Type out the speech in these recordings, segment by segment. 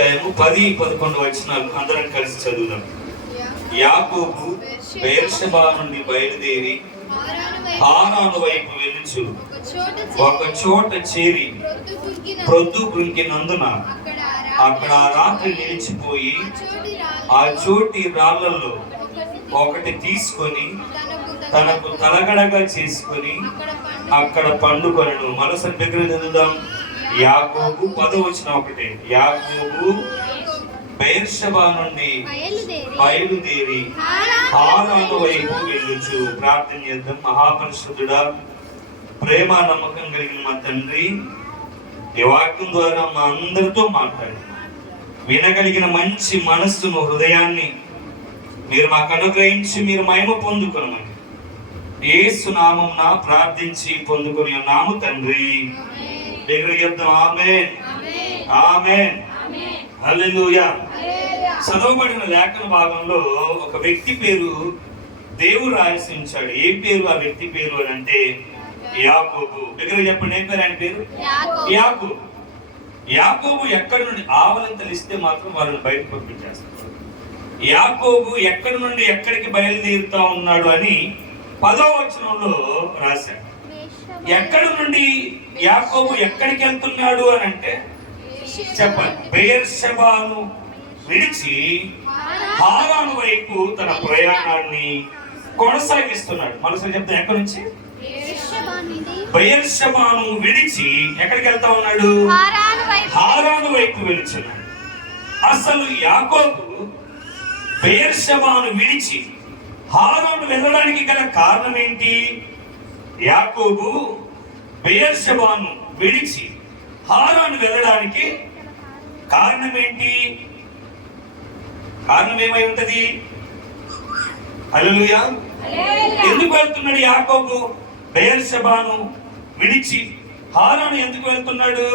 10-11 వచనాలు అందరం కలిసి చదువుదాం. యాకోబు బెయేర్షెబా నుండి బయలుదేరి హారాను వైపు వెళ్ళుచు ఒక చోట చేరి ప్రొద్దు గుంకినందున అక్కడ ఆ రాత్రి నిలిచిపోయి ఆ చోటి రాళ్లలో ఒకటి తీసుకొని తనకు తలగడగా చేసుకొని అక్కడ పండుకొనెను. మనసుని దగ్గర చదువుదాం. యాకోబు 10వ వచనం ఒకటే. యాకోబు బెయేర్షెబా నుండి బయలుదేరి హారాను వైపు వెళ్ళుచు. ప్రార్థన చేద్దాం. మహాపరిశుద్ధుడా, ప్రేమ నమ్మకం కలిగిన మా తండ్రి, ఈ వాక్యం ద్వారా మా అందరితో మాట్లాడి వినగలిగిన మంచి మనస్సును, హృదయాన్ని మీరు మాకు అనుగ్రహించి మీరు మహిమ పొందుకొనమని యేసు నామమున ప్రార్థించి పొందుకొని ఉన్నాము తండ్రి. దగ్గర చెప్తాం. ఆమేన్, ఆమేన్, హల్లెలూయా. చదవబడిన లేఖన భాగంలో ఒక వ్యక్తి పేరు దేవుడు రాసి ఉంచాడు. ఏ పేరు ఆ వ్యక్తి పేరు అని అంటే యాకోబు. దగ్గర చెప్పండి, ఏం పేరు ఆయన పేరు? యాకోబు. యాకోబు ఎక్కడి నుండి ఆవలింతలు తెలిస్తే మాత్రం వాళ్ళని బయట పంపించేస్తారు. యాకోబు ఎక్కడి నుండి ఎక్కడికి బయలుదేరుతా ఉన్నాడు అని 10వ వచనంలో రాశాడు. ఎక్కడి నుండి యాకోబు ఎక్కడికి వెళ్తున్నాడు అని అంటే చెప్పండి. బెయేర్షెబాను విడిచి హారాను వైపు తన ప్రయాణాన్ని కొనసాగిస్తున్నాడు. మనసు చెప్తే ఎక్కడి నుంచి? బెయేర్షెబాను విడిచి ఎక్కడికి వెళ్తా ఉన్నాడు? హారాను వైపు వెళ్తున్నాడు. అసలు యాకోబు బెయేర్షెబాను విడిచి హారాను వెళ్ళడానికి గల కారణం ఏంటి? యాకోబు బెయేర్షెబాను విడిచి హారాను వెళ్ళడానికి కారణం ఏంటి? కారణం ఏమై ఉంటది? హల్లెలూయా. ఎందుకు వెళ్తున్నాడు యాకోబు? బెయేర్షెబాను విడిచి హారాను ఎందుకు వెళ్తున్నాడు?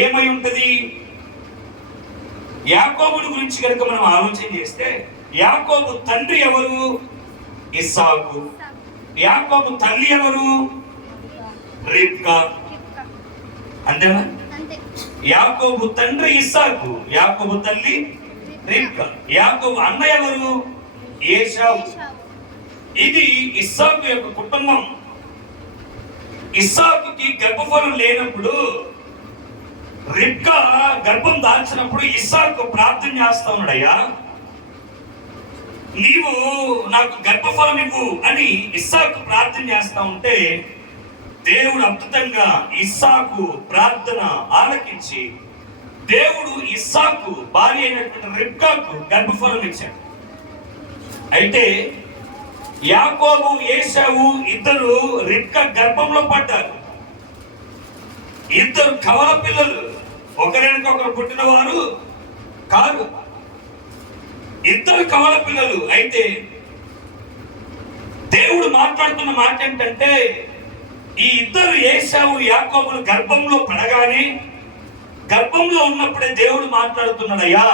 ఏమై ఉంటది? యాకోబుని గురించి కనుక మనం ఆలోచన చేస్తే, యాకోబు తండ్రి ఎవరు? ఇస్సాకు. యాకోబు తల్లి ఎవరు? రిబ్కా. అంతేనా? యాకోబు తండ్రి ఇస్సాకు, యాకోబు తల్లి రిబ్కా. యాకోబు అన్న ఎవరు? ఏశావు. ఇది ఇస్సాకు యొక్క కుటుంబం. ఇస్సాకుకి గర్భఫలం లేనప్పుడు, రిబ్కా గర్భం దాల్చినప్పుడు ఇస్సాకు ప్రార్థన చేస్తా ఉన్నాడయ్యా, నీవు నాకు గర్భఫలం ఇవ్వు అని ఇస్సాకు ప్రార్థన చేస్తా ఉంటే, దేవుడు అద్భుతంగా ఇస్సాకు ప్రార్థన ఆలకించి దేవుడు ఇస్సాకు భార్య అయినటువంటి రిబ్కాకు గర్భఫలం ఇచ్చాడు. అయితే యాకోబు ఏశావు ఇద్దరు రిబ్కా గర్భంలో పడ్డారు. ఇద్దరు కవల పిల్లలు, ఒకరికొకరు పుట్టిన వారు కాదు, ఇద్దరు కవల పిల్లలు. అయితే దేవుడు మాట్లాడుతున్న మాట ఏంటంటే, ఈ ఇద్దరు ఏశావు యాకోబులు గర్భంలో పడగానే, గర్భంలో ఉన్నప్పుడే దేవుడు మాట్లాడుతున్నాడయ్యా,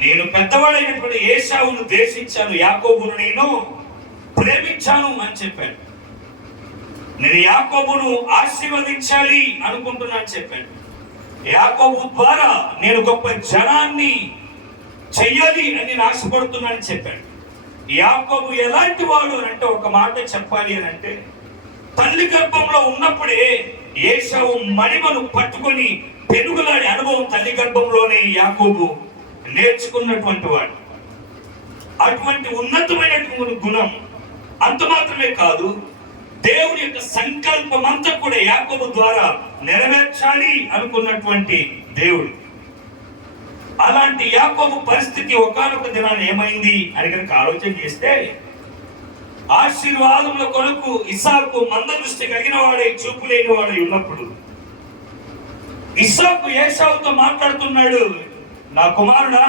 నేను పెద్దవాడైనటువంటి ఏశావును ద్వేషించాను, యాకోబును నేను ప్రేమించాను అని చెప్పాడు. నేను యాకోబును ఆశీర్వదించాలి అనుకుంటున్నాను చెప్పాడు. యాకోబు ద్వారా నేను గొప్ప జనాన్ని చెయ్యాలి అని నేను ఆశపడుతున్నానని చెప్పాడు. యాకోబు ఎలాంటి వాడు అని అంటే, ఒక మాట చెప్పాలి అని అంటే, తల్లి గర్భంలో ఉన్నప్పుడే ఏశావు మడిమను పట్టుకొని పెనుగులాడి అనుభవం తల్లి గర్భంలోనే యాకోబు నేర్చుకున్నటువంటి వాడు. అటువంటి ఉన్నతమైనటువంటి గుణం. అంత మాత్రమే కాదు, దేవుడి యొక్క సంకల్పం అంతా కూడా యాకోబు ద్వారా నెరవేర్చాలి అనుకున్నటువంటి దేవుడు. అలాంటి యాకోబు పరిస్థితి ఒకానొక దినాన్ని ఏమైంది అని కనుక ఆలోచన చేస్తే, ఆశీర్వాదముల కొరకు ఇస్సాకు మంద దృష్టి కలిగిన వాడై, చూపు లేని వాడై ఉన్నప్పుడు ఇస్సాకు ఏశావుతో మాట్లాడుతున్నాడు, నా కుమారుడా,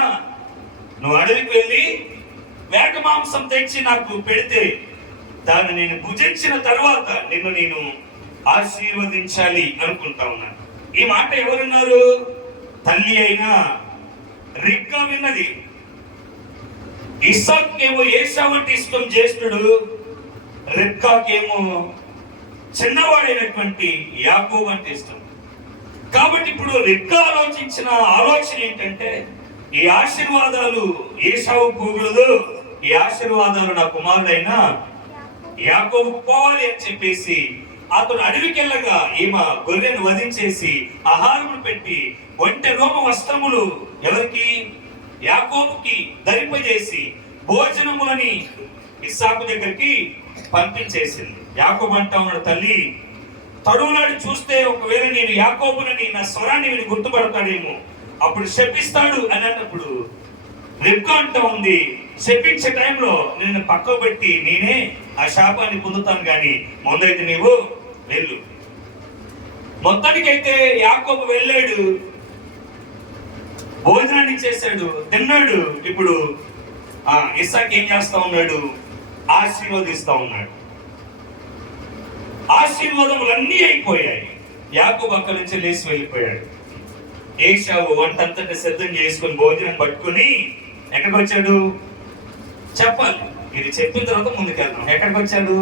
నువ్వు అడవికి వెళ్ళి వేట మాంసం తెచ్చి నాకు పెడితే దాన్ని నేను భుజించిన తర్వాత నిన్ను నేను ఆశీర్వదించాలి అనుకుంటా ఉన్నాను. ఈ మాట ఎవరున్నారు? తల్లి అయినా రిబ్కా విన్నది. ఇస్సాకుకేమో ఏశావు అంటే ఇష్టం జ్యేష్ఠుడు, రిబ్కాకేమో చిన్నవాడైనటువంటి యాకోబు అంటే ఇష్టం. కాబట్టి ఇప్పుడు రెక్క ఆలోచించిన ఆలోచన ఏంటంటే, ఈ ఆశీర్వాదాలు ఏశావు పోకూడదు, ఈ ఆశీర్వాదాలు నా కుమారుడైన యాకోబు పోవాలి అని చెప్పేసి అతను అడవికి వెళ్ళగా ఈమె గొర్రెను వధించేసి ఆహారములు పెట్టి ఒంటె రోమ వస్త్రములు ఎవరికి, యాకోబుకి ధరింపజేసి భోజనములని ఇస్సాకు దగ్గరికి పంపించేసింది. యాకోబు అంటా ఉన్నాడు, తల్లి తడువులాడి చూస్తే ఒకవేళ నేను యాకోబునని నా స్వరాన్ని విని గుర్తుపడతాడేమో, అప్పుడు శపిస్తాడు అని అన్నప్పుడు రెబ్కా అంటూ ఉంది, శపించే టైంలో నేను పక్కకు పెట్టి నేనే ఆ శాపాన్ని పొందుతాను, కానీ ముందైతే నీవు వెళ్ళు. మొత్తానికైతే యాకోబు వెళ్ళాడు, భోజనాన్ని చేశాడు, తిన్నాడు. ఇప్పుడు ఇస్సాకు ఏం చేస్తా ఉన్నాడు, ఆశీర్వదిస్తా ఉన్నాడు. ఆశీర్వాదములన్నీ అయిపోయాయి. యాకోబు అక్కడి నుంచి లేచి వెళ్ళిపోయాడు. ఏశావు వంటంతటి సిద్ధం చేసుకుని భోజనం పట్టుకుని ఎక్కడికి వచ్చాడు చెప్పాలి. ఇది చెప్పిన తర్వాత ముందుకెళ్తాం. ఎక్కడికి వచ్చాడు,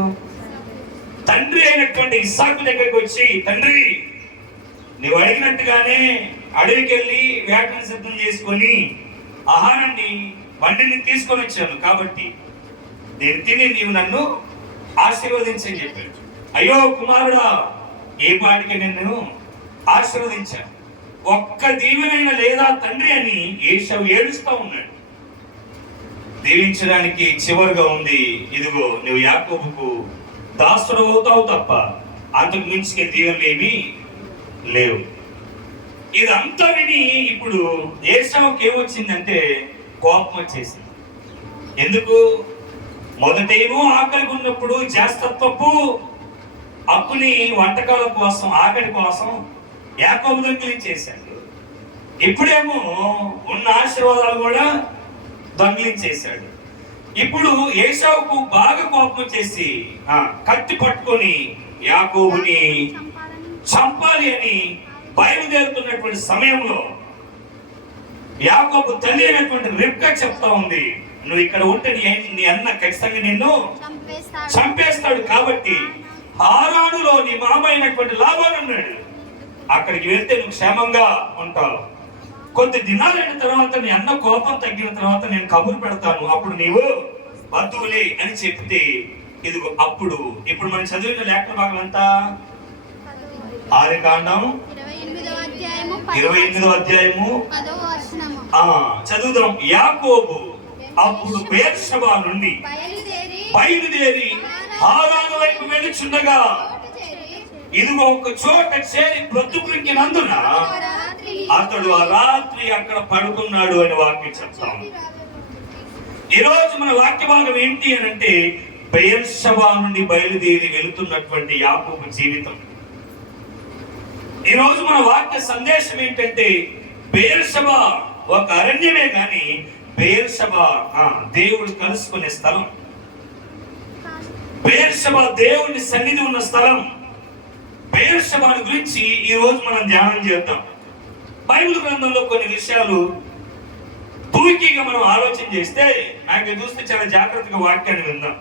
తండ్రి అయినటువంటి ఇస్సాకు దగ్గరికి వచ్చి, తండ్రి నీవు అడిగినట్టుగానే అడవికి వెళ్ళి వేటను సిద్ధం చేసుకొని ఆహారాన్ని బండిని తీసుకొని వచ్చాను, కాబట్టి నేను తిని నీవు నన్ను ఆశీర్వదించని చెప్పాడు. అయ్యో కుమారుడా, ఏ పాటికి నిన్ను ఆశీర్వదించాను, ఒక్క దీవెనైనా లేదా తండ్రి అని ఏశావు ఏడుస్తా ఉన్నాడు. దీవించడానికి చివరిగా ఉంది, ఇదిగో నువ్వు యాకోబుకు దాసుడు అవుతావు తప్ప అంతకు మించి దీవెనలు ఏమీ లేవు. ఇదంతా విని ఇప్పుడు ఏశావుకి ఏమొచ్చిందంటే కోపం వచ్చేసింది. ఎందుకు, మొదటేమో ఆకలిగా ఉన్నప్పుడు జాస్తత్వపు అప్పుని వంటకాల కోసం ఆకలి కోసం యాకోబు దొంగిలించేశాడు. ఇప్పుడేమో ఉన్న ఆశీర్వాదాలు కూడా దొంగిలించేశాడు. ఇప్పుడు ఏశావుకు బాగా కోపం చేసి కత్తి పట్టుకొని యాకోబుని చంపాలి అని బయలుదేరుతున్నటువంటి సమయంలో యాకోబు తల్లి అయినటువంటి రెబ్కా చెప్తా ఉంది, నువ్వు ఇక్కడ ఉంటే నీ అన్న ఖచ్చితంగా నిన్ను చంపేస్తాడు, కాబట్టి హారానులో నీ మామ అయినటువంటి లాబాను ఉన్నాడు, అక్కడికి వెళ్తే నువ్వు క్షేమంగా ఉంటావు. కొద్ది దినాలైన తర్వాత నీ అన్న కోపం తగ్గిన తర్వాత నేను కబురు పెడతాను, అప్పుడు నీవు వద్దులే అని చెప్తే, ఇదిగో అప్పుడు ఇప్పుడు మనం చదివిన లేఖన భాగం అంతా ఆదికాండం 28వ అధ్యాయము చదువుదాం. యాకోబు అప్పుడు బెర్షెబా నుండి బయలుదేరి హారాను వైపు వెళుచుండగా ఇదిగో ఒక చోట చేరి బ్రతుకుకినందున అతడు ఆ రాత్రి అక్కడ పడుకున్నాడు అని వాక్యం చెప్తాం. ఈరోజు మన వాక్య భాగం ఏంటి అని అంటే, బెర్షెబా నుండి బయలుదేరి వెళుతున్నటువంటి యాకోబు జీవితం. ఈరోజు మన వాక్య సందేశం ఏంటంటే, బెర్షెబా ఒక అరణ్యమే కానీ బెర్షెబా దేవుడు కలుసుకునే స్థలం, బెర్షెబా దేవుని సన్నిధి ఉన్న స్థలం. బెర్షెబాను గురించి ఈ రోజు మనం ధ్యానం చేద్దాం. బైబిల్ గ్రంథంలో కొన్ని విషయాలు తూకీగా మనం ఆలోచన చేస్తే, నాకు చూస్తే చాలా జాగ్రత్తగా వాక్యాన్ని విందాం.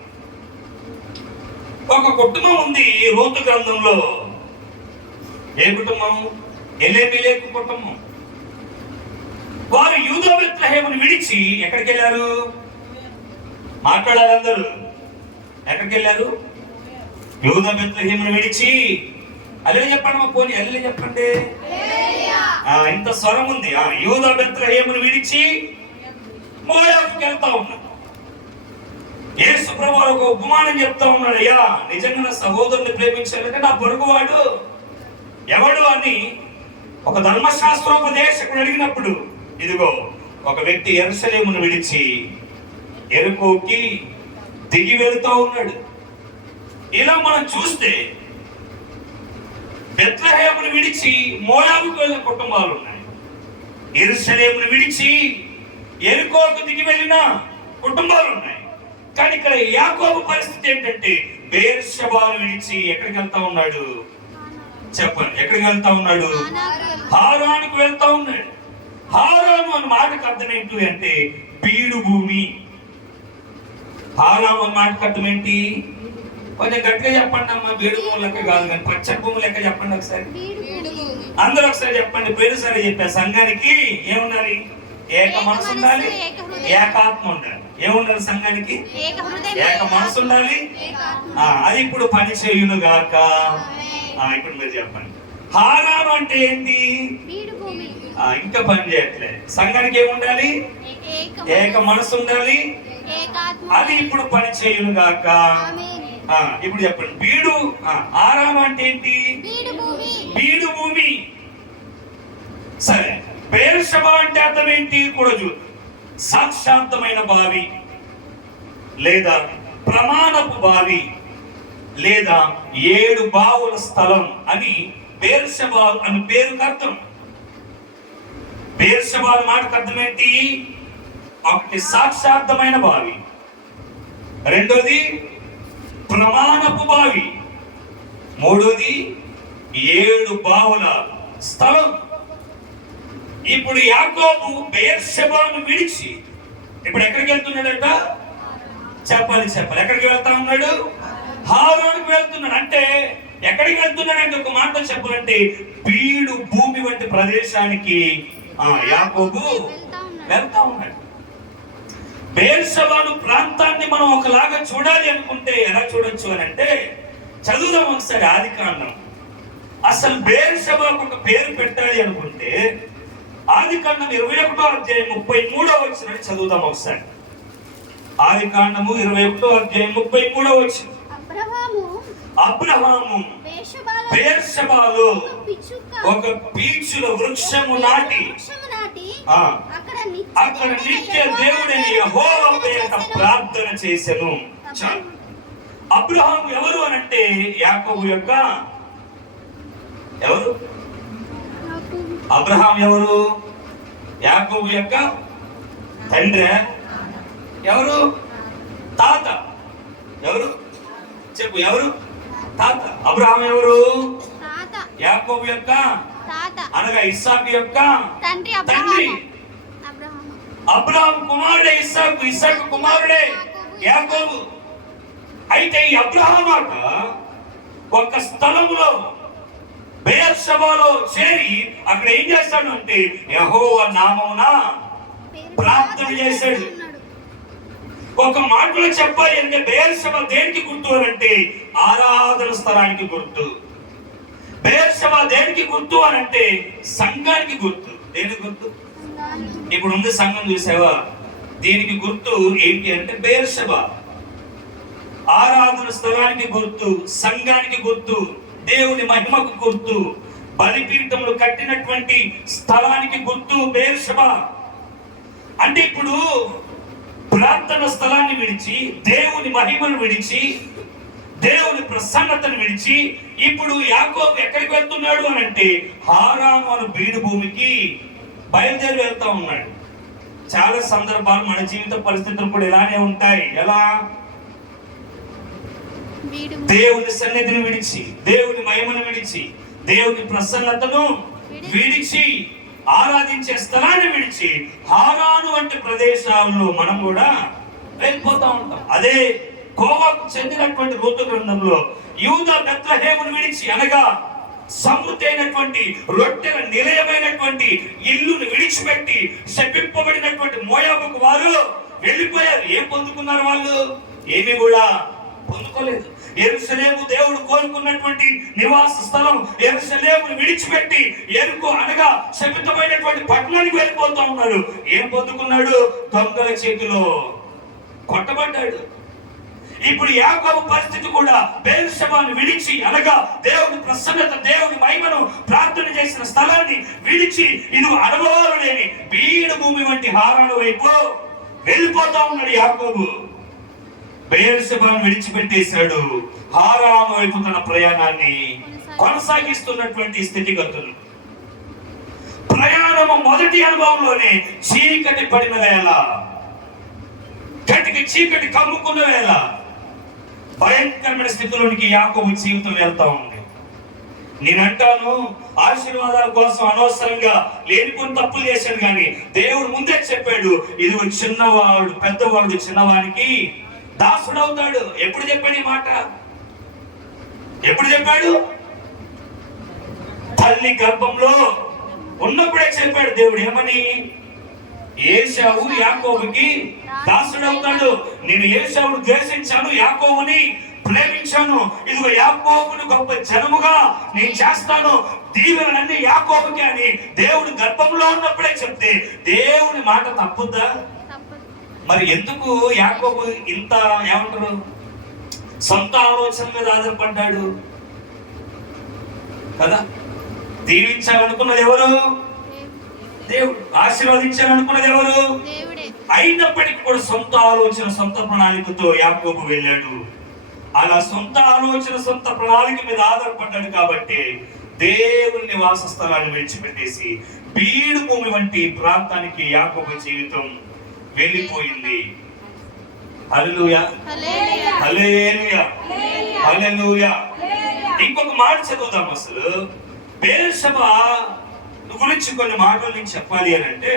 ఒక కుటుంబం ఉంది రూతు గ్రంథంలో. ఏ కుటుంబం? ఎలీమెలెకు కుటుంబం. వారు యూదా బెత్లెహేమును విడిచి ఎక్కడికి వెళ్ళారు? మాట్లాడారు అందరూ. ఎక్కడికి వెళ్ళారు? యూదా బెత్లెహేమును విడిచి. అల్లెలు చెప్పండి, మా పోనీ అల్లెలు చెప్పండి. ఇంత స్వరం ఉంది. యూదా బెత్లెహేమును విడిచి మోయాబుకి వెళ్తా ఉన్నారు. యేసు ప్రభువు ఒక ఉపమానం చెప్తా ఉన్నాడు, అయ్యా నిజంగా నా సహోదరుని ప్రేమించాలంటే నా పొరుగువాడు ఎవడు అని ఒక ధర్మశాస్త్రోపదేశకుడు అడిగినప్పుడు, ఇదిగో ఒక వ్యక్తి యెరూషలేమును విడిచి యెరికోకి దిగి వెళుతూ ఉన్నాడు. ఇలా మనం చూస్తే బెత్లెహేమును విడిచి మోయాబుకు వెళ్ళిన కుటుంబాలు ఉన్నాయి. యెరూషలేమును విడిచి యెరికోకు దిగి వెళ్ళిన కుటుంబాలు ఉన్నాయి. కానీ ఇక్కడ యాకోబు పరిస్థితి ఏంటంటే, బెర్షెబాను విడిచి ఎక్కడికి వెళ్తా ఉన్నాడు చెప్పండి? ఎక్కడికి వెళ్తా ఉన్నాడు? హారానుకు వెళ్తా ఉన్నాడు. హారాను అన్న మాటకు అర్థం ఏంటి అంటే బీడు భూమి. హారాను అన్న మాటకు అర్థం ఏంటి? కొంచెం గట్టిగా చెప్పండి అమ్మా. బీడు భూమి లెక్క కాదు కానీ పచ్చడి భూమి లెక్క చెప్పండి ఒకసారి. అందరూ ఒకసారి చెప్పండి. పోయినసారి చెప్పా, సంఘానికి ఏముండాలి? ఏక మనసు ఉండాలి, ఏకాత్మ ఉండాలి. ఏముండాలి సంఘానికి? ఏక మనసు ఉండాలి. అది ఇప్పుడు పని చేయును గాక. ఇప్పుడు మీరు చెప్పండి. హారాను అంటే ఏంటి? ఇంకా పని చేయట్లేదు. సంఘానికి ఏముండాలి? ఏక మనసు ఉండాలి, అది ఇప్పుడు పని చేయును గాక. ఇప్పుడు చెప్పండి. బీడు ఆరాము అంటే ఏంటి? బీడు భూమి. సరే, బెయేర్షెబా అంటే అర్థం ఏంటి కూడా చూడు. సాక్షాత్తమైన బావి, లేదా ప్రమాణపు బావి, లేదా 7 బావుల స్థలం అని బెయేర్షెబా అని పేరుకు అర్థం. బెయేర్షెబా మాటకు అర్థం ఏంటి? ఒకటి సాక్షాత్తమైన బావి, రెండోది ప్రమాణపు బావి, మూడోది 7 బావుల స్థలం. ఇప్పుడు యాకోబు బెయేర్షెబాను విడిచి ఇప్పుడు ఎక్కడికి వెళ్తున్నాడట? చెప్పాలి. ఎక్కడికి వెళ్తా ఉన్నాడు? హారానుకు వెళ్తున్నాడు. అంటే ఎక్కడికి వెళ్తున్నాడంటే ఒక మాట చెప్పాలంటే బీడు భూమి వంటి ప్రదేశానికి యాకోబు వెళ్తా ఉన్నాడు. బెయేర్షెబాను ప్రాంతాన్ని మనం ఒకలాగా చూడాలి అనుకుంటే ఎలా చూడొచ్చు అని అంటే, చదువుదాం ఒకసారి ఆదికాండం. అసలు బెయేర్షెబాకు ఒక పేరు పెట్టాలి అనుకుంటే ఆదికాండం 21వ అధ్యాయం 33వ వచనం చదువుదాం ఒకసారి. ఆదికాండము 21వ అధ్యాయం 33వ వచనం. అబ్రహాము బెయేర్షెబాలో ఒక పీచుల వృక్షము నాటి అక్కడ నిత్య దేవుడైన యెహోవా పేరిట ప్రార్థన చేసెను. అబ్రహాము ఎవరు అనంటే యాకోబు యొక్క ఎవరు? అబ్రహాం ఎవరు? యాకోబు యొక్క తండ్రి. ఎవరు? తాత. ఎవరు చెప్పు? ఎవరు తాత? అబ్రహాం ఎవరు? యాకోబు యొక్క అనగా ఇస్సాకు యొక్క తండ్రి. అబ్రహాం కుమారుడే ఇస్సాకు, ఇస్సాకు కుమారుడే యాకోబు. అయితే ఈ అబ్రహాం ఒక స్థలంలో బెయేర్షెబాలో చేరి అక్కడ ఏం చేస్తాడు అంటే యెహోవా నామమున ప్రార్థన చేశాడు. ఒక మాటలో చెప్పాలి అంటే బెయేర్షెబా దేనికి గుర్తు అని అంటే ఆరాధన స్థలానికి గుర్తు. బెయేర్షెబా దేనికి గుర్తు అని అంటే సంఘానికి గుర్తు. దేనికి గుర్తు? ఇప్పుడు ఉంది సంఘం చూసావా? దీనికి గుర్తు ఏంటి అంటే బెయేర్షెబా. ఆరాధన స్థలానికి గుర్తు, సంఘానికి గుర్తు, దేవుని మహిమకు గుర్తు, బలిపీఠములు కట్టినటువంటి స్థలానికి గుర్తు బెయేర్షెబా. అంటే ఇప్పుడు ప్రార్థన స్థలాన్ని విడిచి, దేవుని మహిమను విడిచి, దేవుని ప్రసన్నతను విడిచి ఇప్పుడు యాకోబు ఎక్కడికి వెళ్తున్నాడు అని అంటే హారాను అను బీడు భూమికి బయలుదేరి వెళ్తా ఉన్నాడు. చాలా సందర్భాలు మన జీవిత పరిస్థితులు కూడా ఇలానే ఉంటాయి. ఎలా? దేవుని సన్నిధిని విడిచి, దేవుని మహిమను విడిచి, దేవుని ప్రసన్నతను విడిచి, ఆరాధించే స్థలాన్ని విడిచి హారాను వంటి ప్రదేశాల్లో మనం కూడా వెళ్ళిపోతా ఉంటాం. అదే కోవాకు చెందినటువంటి రూతు గ్రంథంలో యూదా బెత్లెహేమును విడిచి, అనగా సమృద్ధి అయినటువంటి రొట్టెల నిలయమైనటువంటి ఇల్లును విడిచిపెట్టి శపింపబడినటువంటి మోయాబుకు వారు వెళ్ళిపోయారు. ఏం పొందుకున్నారు వాళ్ళు? ఏమీ కూడా పొందుకోలేదు. యెరూషలేము దేవుడు కోరుకున్నటువంటి నివాస స్థలం యెరూషలేమును విడిచిపెట్టి యెరికో అనగా శపితమైనటువంటి పట్టణానికి వెళ్ళిపోతా ఉన్నాడు. ఏం పొందుకున్నాడు? దొంగల చేతిలో కొట్టబడ్డాడు. ఇప్పుడు యాకోబు పరిస్థితి కూడా బెయేర్షెబాను విడిచి, అనగా దేవుని ప్రసన్నత, దేవుని మహిమను ప్రార్థన చేసిన స్థలాన్ని విడిచి ఇది అనుభవాలు లేని బీడు భూమి వంటి హారాను వైపు వెళ్ళిపోతా ఉన్నాడు యాకోబు. బెయేర్షెబాను విడిచిపెట్టేశాడు. హారాను వైపు తన ప్రయాణాన్ని కొనసాగిస్తున్నటువంటి స్థితిగతులు. ప్రయాణము మొదటి అనుభవంలోనే చీకటి పడిన వేళ, కంటికి చీకటి కమ్ముకున్న వేళ, భయంకరమైన స్థితిలోనికి యాకోబు జీవితం వెళ్తా ఉంది. నేనంటాను, ఆశీర్వాదాల కోసం అనవసరంగా లేనిపోని తప్పులు చేశాను, కానీ దేవుడు ముందే చెప్పాడు, ఇదిగో చిన్నవాడు పెద్దవాడు చిన్నవానికి దాసుడు అవుతాడు. ఎప్పుడు చెప్పాడు ఈ మాట? ఎప్పుడు చెప్పాడు? తల్లి గర్భంలో ఉన్నప్పుడే చెప్పాడు దేవుడు ఏమని, ఏశావు యాకోబుకి దాసుడవుతాడు. నేను ఏశావును ద్వేషించాను, యాకోబుని ప్రేమించాను. ఇదిగో యాకోబును గొప్ప జనముగా నేను చేస్తాను, దీవెనలన్నీ యాకోబుకి అని దేవుడు గర్భంలో ఉన్నప్పుడే చెప్తే దేవుని మాట తప్పుద్దా? మరి ఎందుకు యాకోబు ఇంత ఏమంటారు సొంత ఆలోచన మీద ఆధారపడ్డాడు కదా? దీవించాలనుకున్నది ఎవరు? దేవుడు. ఆశీర్వదించాలనుకున్నది ఎవరు? అయినప్పటికీ కూడా సొంత ఆలోచన, సొంత ప్రణాళికతో యాకోబు వెళ్ళాడు. అలా సొంత ఆలోచన, సొంత ప్రణాళిక మీద ఆధారపడ్డాడు కాబట్టి దేవుని నివాస స్థలాన్ని విడిచిపెట్టేసి బీడు భూమి వంటి ప్రాంతానికి యాకోబు జీవితం వెళ్ళిపోయింది. హల్లెలూయా, హల్లెలూయా, హల్లెలూయా. ఇంకొక మాట చదువుతాం. అసలు బెయేర్షెబా గురించి కొన్ని మాటలు నేను చెప్పాలి అని అంటే,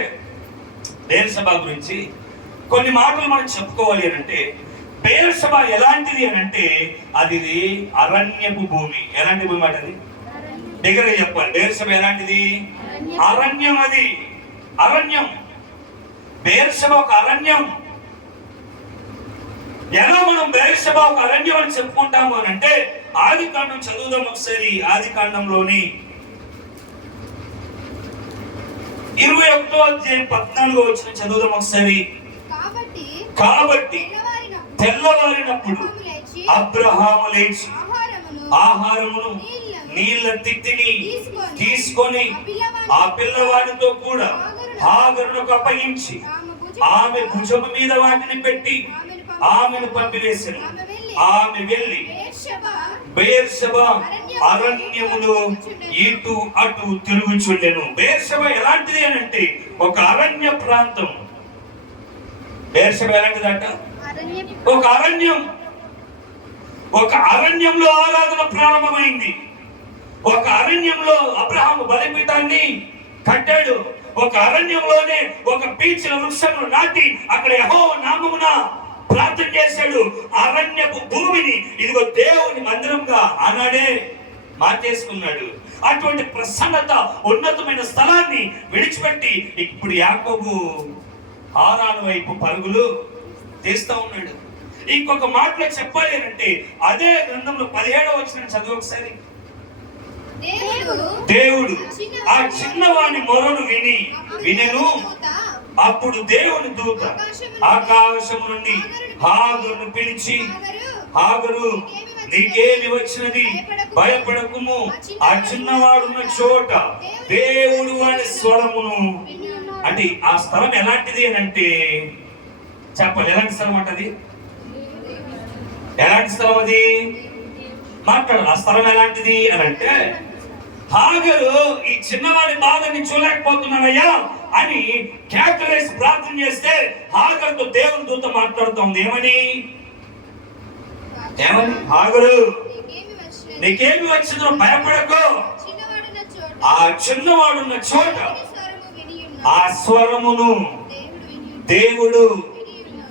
బెయేర్షెబా గురించి కొన్ని మాటలు మనం చెప్పుకోవాలి అని అంటే, బెయేర్షెబా ఎలాంటిది అని అంటే అది అరణ్యపు భూమి. ఎలాంటి భూమి మాట అది? దగ్గరగా చెప్పాలి. బెయేర్షెబా ఎలాంటిది? అరణ్యం. అది అరణ్యం. బెయేర్షెబా ఒక అరణ్యం. ఎలా మనం బెయేర్షెబా ఒక అరణ్యం అని చెప్పుకుంటాము అని అంటే, ఆది కాండం చదువుదాం ఒకసారి. ఆది కాండంలోని 21వ అధ్యాయం 14వ వచనం చదువుదాం ఒకసారి. కాబట్టి తెల్లవారినప్పుడు అబ్రహాము లేచి ఆహారమును నీళ్ళ తిత్తిని తీసుకొని ఆ పిల్లవాడితో కూడా హాగరునకు అప్పగించి ఆమె భుజము మీద వాటిని పెట్టి ఆమెను పంపివేసెను. ఆమె వెళ్ళి బెయేర్షెబా అరణ్యములో ఇటు అటు తిరుగుచుండెను. బెయేర్షెబా ఎలాంటిది అని అంటే ఒక అరణ్య ప్రాంతం. బెయేర్షెబా ఎలాంటిదంట? ఒక అరణ్యం. ఒక అరణ్యంలో ఆరాధన ప్రారంభమైంది. ఒక అరణ్యంలో అబ్రహాము బలిపీఠాన్ని కట్టాడు. ఒక అరణ్యంలోనే ఒక పీచుల వృక్షమును నాటి అక్కడ యెహోవా నామమున ప్రార్థన చేశాడు. అరణ్యపు భూమిని ఇదిగో దేవుని మందిరంగా ఆనాడే మార్చేసుకున్నాడు. అటువంటి ప్రసన్నత, ఉన్నతమైన స్థలాన్ని విడిచిపెట్టి ఇప్పుడు యాకోబు హారాను వైపు పరుగులు తీస్తా ఉన్నాడు. ఇంకొక మాటలో చెప్పాలి అంటే అదే గ్రంథంలో 17వ వచనం చదువు ఒకసారి. దేవుడు ఆ చిన్నవాని మొరను వినెను. అప్పుడు దేవుని దూత ఆకాశము నుండి హాగరును పిలిచి, హాగరు నీకేమి వచ్చినది? భయపడకుము, ఆ చిన్నవాడున్న చోట దేవుడు వాని స్వరమును. అంటే ఆ స్థలం ఎలాంటిది అని అంటే చెప్పాలి. ఎలాంటి స్థలం అంటది? ఎలాంటి స్థలం అది? మాట్లాడాలి. ఆ స్థలం ఎలాంటిది అని అంటే, హాగరు ఈ చిన్నవాడి బాధని చూడలేకపోతున్నానయ్యా అని కేకలేసి ప్రార్థన చేస్తే హాగరుతో దేవుని దూత మాట్లాడుతోంది. ఏమని? హాగరు నీకేమి వచ్చిందో భయపడకు, ఆ చిన్నవాడున్న చోట ఆ స్వరమును దేవుడు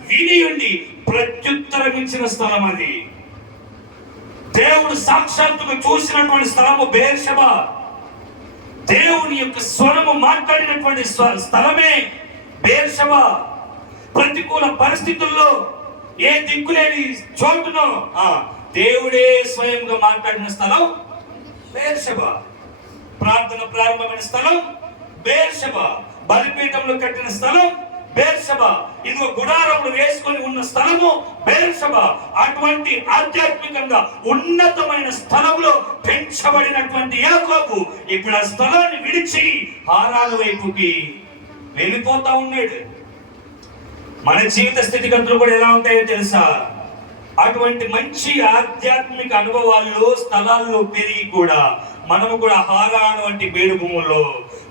వినియుండి ప్రత్యుత్తరం ఇచ్చిన స్థలం అది. దేవుడు సాక్షాత్తుగా చూసినటువంటి స్థలము బెయేర్షెబా. దేవుని యొక్క స్వరము మాట్లాడినటువంటి స్థలమే బెయేర్షెబా. ప్రతికూల పరిస్థితుల్లో ఏ దిక్కులేని చోటునో దేవుడే స్వయంగా మాట్లాడిన స్థలం బెయేర్షెబా. ప్రార్థన ప్రారంభమైన స్థలం బెయేర్షెబా. బలిపీఠంలో కట్టిన స్థలం బెయేర్షెబా. ఇదిగో గుడారములు వేసుకొని ఉన్న స్థలము బెయేర్షెబా. అటువంటి ఆధ్యాత్మికంగా ఉన్నతమైన స్థలంలో పెంచబడినటువంటి యాకోబు ఇప్పుడు ఆ స్థలాన్ని విడిచి హారాను వైపుకి వెళ్ళిపోతా ఉన్నాడు. మన జీవిత స్థితిగతులు కూడా ఎలా ఉంటాయో తెలుసా? అటువంటి మంచి ఆధ్యాత్మిక అనుభవాల్లో స్థలాల్లో పెరిగి కూడా మనము కూడా హారాను వంటి బేడు భూముల్లో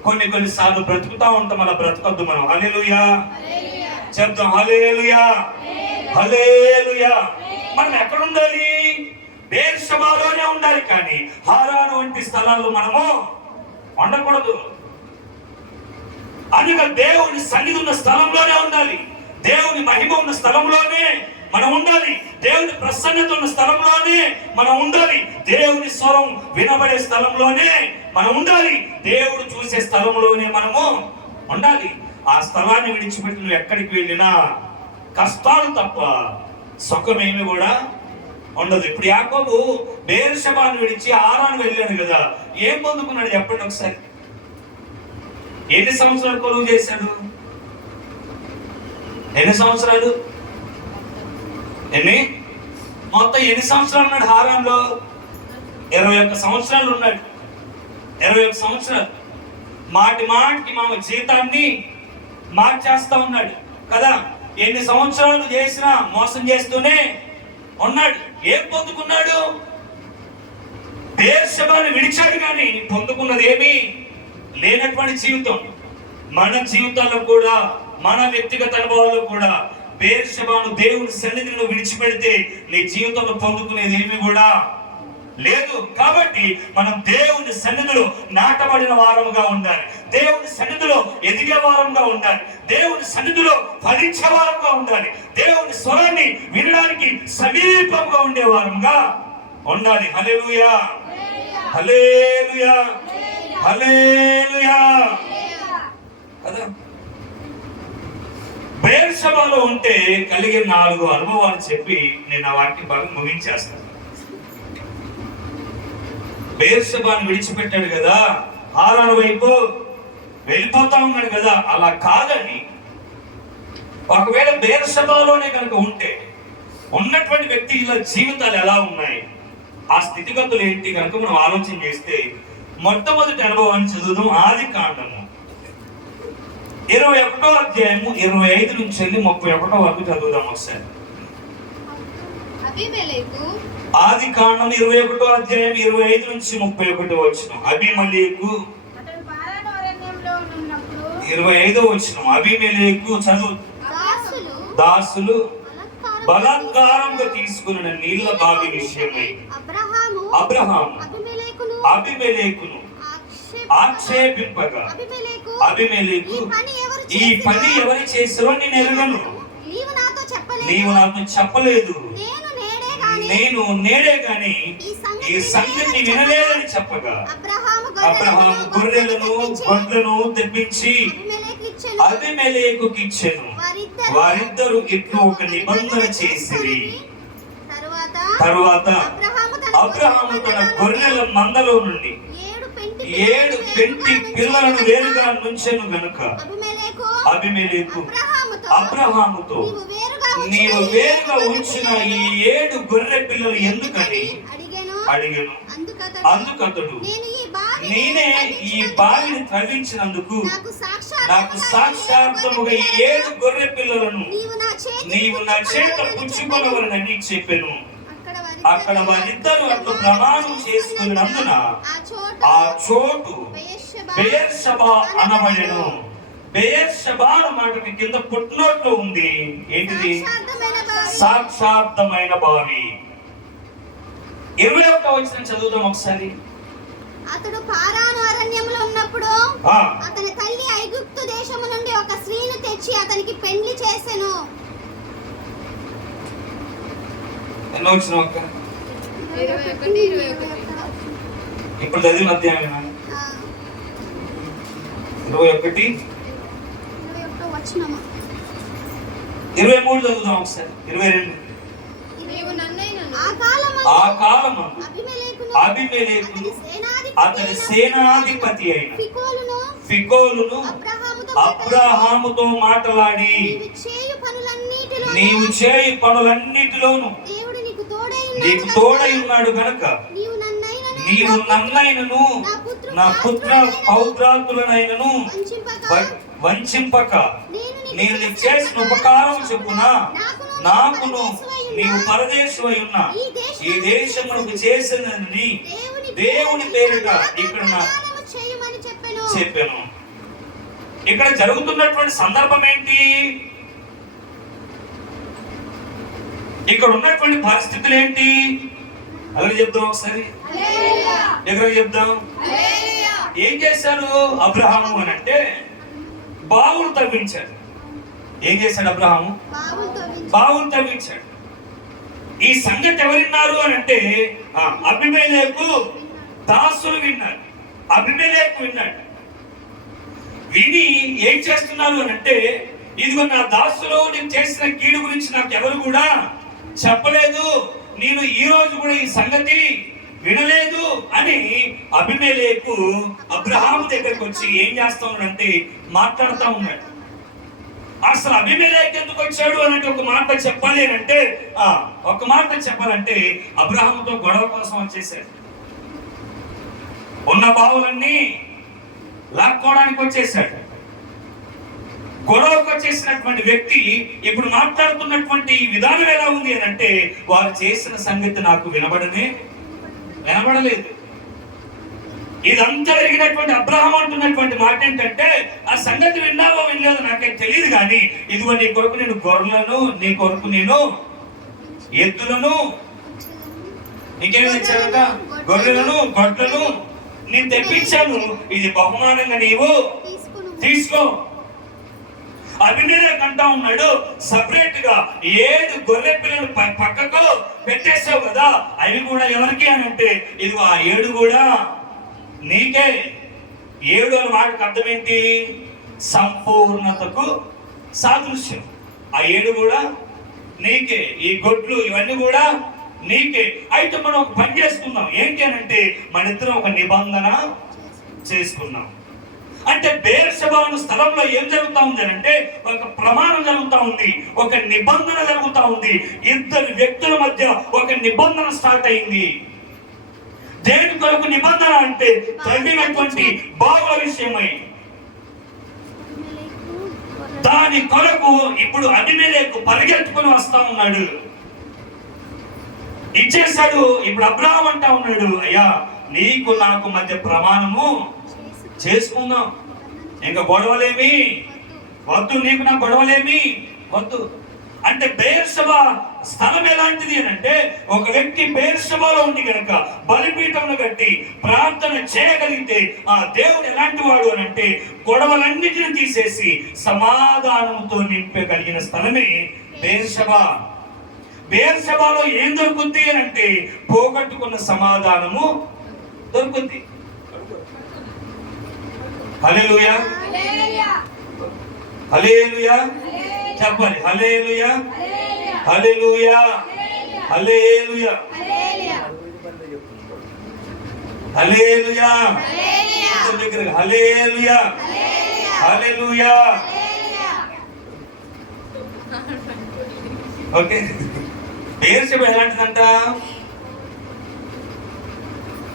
కొన్ని సార్లు బ్రతుకుతా ఉంటాం. అలా బ్రతకొద్దు మనం. హల్లెలూయా చెప్తాం. హల్లెలూయా, హల్లెలూయా. మనం ఎక్కడ ఉండాలి? బెయేర్షెబాలోనే ఉండాలి. కానీ హారాను వంటి స్థలాల్లో మనము ఉండకూడదు. అనగా దేవుని సన్నిధి ఉన్న స్థలంలోనే ఉండాలి. దేవుని మహిమ ఉన్న స్థలంలోనే మనం ఉండాలి. దేవుని ప్రసన్నత ఉన్న స్థలంలోనే మనం ఉండాలి. దేవుని స్వరం వినబడే స్థలంలోనే మనం ఉండాలి. దేవుడు చూసే స్థలంలోనే మనము ఉండాలి. ఆ స్థలాన్ని విడిచిపెట్టి నువ్వు ఎక్కడికి వెళ్ళినా కష్టాలు తప్ప సుఖమేమి కూడా ఉండదు. ఇప్పుడు యాకోబు బెయేర్షెబాను విడిచి హారాను వెళ్ళాడు కదా, ఏం పొందుకున్నాడు చెప్పండి ఒకసారి. ఎన్ని సంవత్సరాలు కొలువు చేశాడు? ఎన్ని సంవత్సరాలు? మొత్తం ఎన్ని సంవత్సరాలు ఉన్నాడు హారాన్లో? 21 సంవత్సరాలు ఉన్నాడు. 21 సంవత్సరాలు మాటికి మామ జీతాన్ని మార్చేస్తా ఉన్నాడు కదా. ఎన్ని సంవత్సరాలు చేసినా మోసం చేస్తూనే ఉన్నాడు. ఏం పొందుకున్నాడు? బెయేర్షెబాను విడిచాడు కానీ పొందుకున్నది ఏమీ లేనటువంటి జీవితం. మన జీవితాల్లో కూడా, మన వ్యక్తిగత అనుభవాల్లో కూడా బెయేర్షెబాను దేవుని సన్నిధిని విడిచిపెడితే నీ జీవితంలో పొందుకునేది ఏమీ కూడా లేదు. కాబట్టి మనం దేవుని సన్నిధిలో నాటబడిన వారముగా ఉండాలి. దేవుని సన్నిధిలో ఎదిగే వారంగా ఉండాలి. దేవుని సన్నిధిలో ఫలించే వారంగా ఉండాలి. దేవుని స్వరాన్ని వినడానికి సమీపంగా ఉండే వారంగా ఉండాలి. హల్లెలూయా, హల్లెలూయా, హల్లెలూయా కదా. బెయేర్షెబాలో ఉంటే కలిగే 4 అనుభవాలు చెప్పి నేను ఆ వాక్య భాగం ముగించేస్తాను. బెయేర్షెబాను విడిచిపెట్టాడు కదా, హారాను వైపు వెళ్ళిపోతా ఉన్నాడు కదా. అలా కాదని, ఒకవేళ బెయేర్షెబాలోనే కనుక ఉంటే ఉన్నటువంటి వ్యక్తి ఇలా జీవితాలు ఎలా ఉన్నాయి, ఆ స్థితిగతులు ఏంటి కనుక మనం ఆలోచన చేస్తే మొట్టమొదటి అనుభవాన్ని చదువుదాం. ఆదికాండము 21వ అధ్యాయము 25 నుంచి 31 వరకు చదువుదాం ఒకసారి. ఆదికాండం 21వ అధ్యాయం 25 నుంచి 31 వచనం. అబీమెలెకు 25వ వచనం. అబీమెలెకు చదువు. దాసులు బలాత్కారంగా తీసుకున్న నీళ్ల బావి విషయమై అబ్రహాము అబీమెలెకును ఆక్షేపింపగా అబీమెలెకు, ఈ పని ఎవరు చేసారో నేను ఎరుగను, నీవు నాతో చెప్పలేదు, నేను నేడే గాని ఈ సంగతి వినలేదని చెప్పగా అబ్రహాము గొర్రెలను గొడ్లను తెప్పించి అబీమెలెకుకి ఇచ్చెను. వారిద్దరూ ఇట్లు ఒక నిబంధన చేసిరి. తరువాత అబ్రహాము తన గొర్రెల మందలో నుండి 7 పెంటి పిల్లలను వేరుగా నుంచెను గనుక అబీమెలెకు అబ్రహాముతో, నీవు వేరుగా ఉంచిన ఈ 7 గొర్రె పిల్లలు ఎందుకని అడిగెను. అందుకతడు, నేనే ఈ బావిని త్రవ్వించినందుకు నాకు సాక్షాత్తుగా ఈ 7 గొర్రె పిల్లలను నీవు నా చేత పుచ్చుకొనవలనని చెప్పెను. అక్కడ వారిద్దరూ అట్లు ప్రమాణం చేసుకున్నందున ఆ చోటు బెయేర్షెబా అనబడెను. బెయేర్షెబా మాటకి కింద పుట్నోట్లో ఉంది. ఏంటిది? సాక్షార్థమైన బావి. 21వ వచనం చదువుదాం ఒకసారి. అతడు పారాను అరణ్యంలో ఉన్నప్పుడు అతని తల్లి ఐగుప్తు దేశము నుండి ఒక స్త్రీని తెచ్చి అతనికి పెండ్లి చేసెను. ఎన్నో వచ్చిన ఒక్క 21 ఇప్పుడు చదివిన అధ్యాయం 21 23 చదువుదాం ఒకసారి. 22 ఆ కాలము అబీమెలెకును అతని సేనాధిపతి అయిన ఫికోలును అబ్రహాముతో మాట్లాడి, నీవు చేయు పనులన్నిటిలోను నీకు తోడై ఉన్నాడు గనుక నీవు నన్నైనను నా పుత్ర పౌత్రాతులనైనను వంచింపక నేను నీకు చేసిన ఉపకారం చెప్పున నాకును నీవు పరదేశమై ఉన్న ఈ దేశమునకు చేసినని దేవుని పేరుగా ఇక్కడ చెప్పాను. ఇక్కడ జరుగుతున్నటువంటి సందర్భం ఏంటి? ఇక్కడ ఉన్నటువంటి పరిస్థితులు ఏంటి? అలా చెప్దాం ఒకసారి. ఎక్కడ చెప్దాం. ఏం చేశారు అబ్రహాము అని అంటే బావులు తవ్వించాడు. ఏం చేశాడు అబ్రహాము? బావులు తవ్వించాడు. ఈ సంగతి ఎవరు విన్నారు అని అంటే అబీమెలెకు దాసులు విన్నారు. అబీమెలెకు విన్నాడు. విని ఏం చేస్తున్నారు అని అంటే, ఇదిగో నా దాసులు నేను చేసిన కీడు గురించి నాకు ఎవరు కూడా చెప్పలేదు, నేను ఈ రోజు కూడా ఈ సంగతి వినలేదు అని అబీమెలెకు అబ్రహాము దగ్గరికి వచ్చి ఏం చేస్తా ఉన్నాడంటే మాట్లాడుతూ ఉన్నాడు. అసలు అబీమెలెకు ఎందుకు వచ్చాడు అని ఒక మాట చెప్పాలి అంటే, ఒక మాట చెప్పాలంటే అబ్రహాముతో గొడవ కోసం వచ్చేసాడు. ఉన్న బావులన్నీ లాక్కోవడానికి వచ్చేసాడు. గొడవకు వచ్చేసినటువంటి వ్యక్తి ఇప్పుడు మాట్లాడుతున్నటువంటి విధానం ఎలా ఉంది అని అంటే, వారు చేసిన సంగతి నాకు వినబడలేదు. ఇదంతా జరిగినటువంటి అబ్రహాం అంటున్నటువంటి మాట ఏంటంటే, ఆ సంగతి విన్నావో వినలేదో నాకేం తెలియదు, కానీ ఇదిగో నీ కొరకు నేను గొర్రెలను, నీ కొరకు నేను ఎద్దులను, నీకేమి తెచ్చాక గొర్రెలను గొడ్లను నేను తెప్పించాను, ఇది బహుమానంగా నీవు తీసుకో. అబీమెలెకు అంటా ఉన్నాడు, సపరేట్ గా 7 గొర్రె పిల్లలు పక్కకు పెట్టేశావు కదా, అవి కూడా ఎవరికి అని అంటే, ఇదిగో ఆ 7 కూడా నీకే. 7 అనే మాటకు అర్థం ఏంటి? సంపూర్ణతకు సాదృశ్యం. ఆ 7 కూడా నీకే, ఈ గొడ్లు ఇవన్నీ కూడా నీకే. అయితే మనం ఒక పని చేసుకుందాం, ఏంటి అని అంటే, మన ఇద్దరం ఒక నిబంధన చేసుకున్నాం. అంటే బెయేర్షెబా అనే స్థలంలో ఏం జరుగుతా ఉంది అంటే, ఒక ప్రమాణం జరుగుతా ఉంది, ఒక నిబంధన జరుగుతా ఉంది. 2 వ్యక్తుల మధ్య ఒక నిబంధన స్టార్ట్ అయింది. దేని కొరకు నిబంధన అంటే, తగినటువంటి బావుల విషయమై. దాని కొరకు ఇప్పుడు అబీమెలెకు పరిగెత్తుకుని వస్తా ఉన్నాడు. ఇచ్చేసాడు. ఇప్పుడు అబ్రహాం అంటా ఉన్నాడు, అయ్యా నీకు నాకు మధ్య ప్రమాణము చేసుకుందాం, ఇంకా గొడవలేమి వద్దు, నీకు నా గొడవలేమి వద్దు అంటే. బెయేర్షెబా స్థలం ఎలాంటిది అని అంటే, ఒక వ్యక్తి బెయేర్షెబాలో ఉండి కనుక బలిపీఠంను కట్టి ప్రార్థన చేయగలిగితే ఆ దేవుడు ఎలాంటి వాడు అని అంటే, గొడవలన్నిటిని తీసేసి సమాధానంతో నింపగలిగిన స్థలమే బెయేర్షెబా. బెయేర్షెబాలో ఏం దొరుకుద్ది అని అంటే, పోగొట్టుకున్న సమాధానము దొరుకుద్ది. హల్లెలూయా, హల్లెలూయా చెప్పాలి. హల్లెలూయా, హల్లెలూయా, హల్లెలూయా, హల్లెలూయా, హల్లెలూయా, హల్లెలూయా. Okay, Beersheba ఎలాంటిదంట?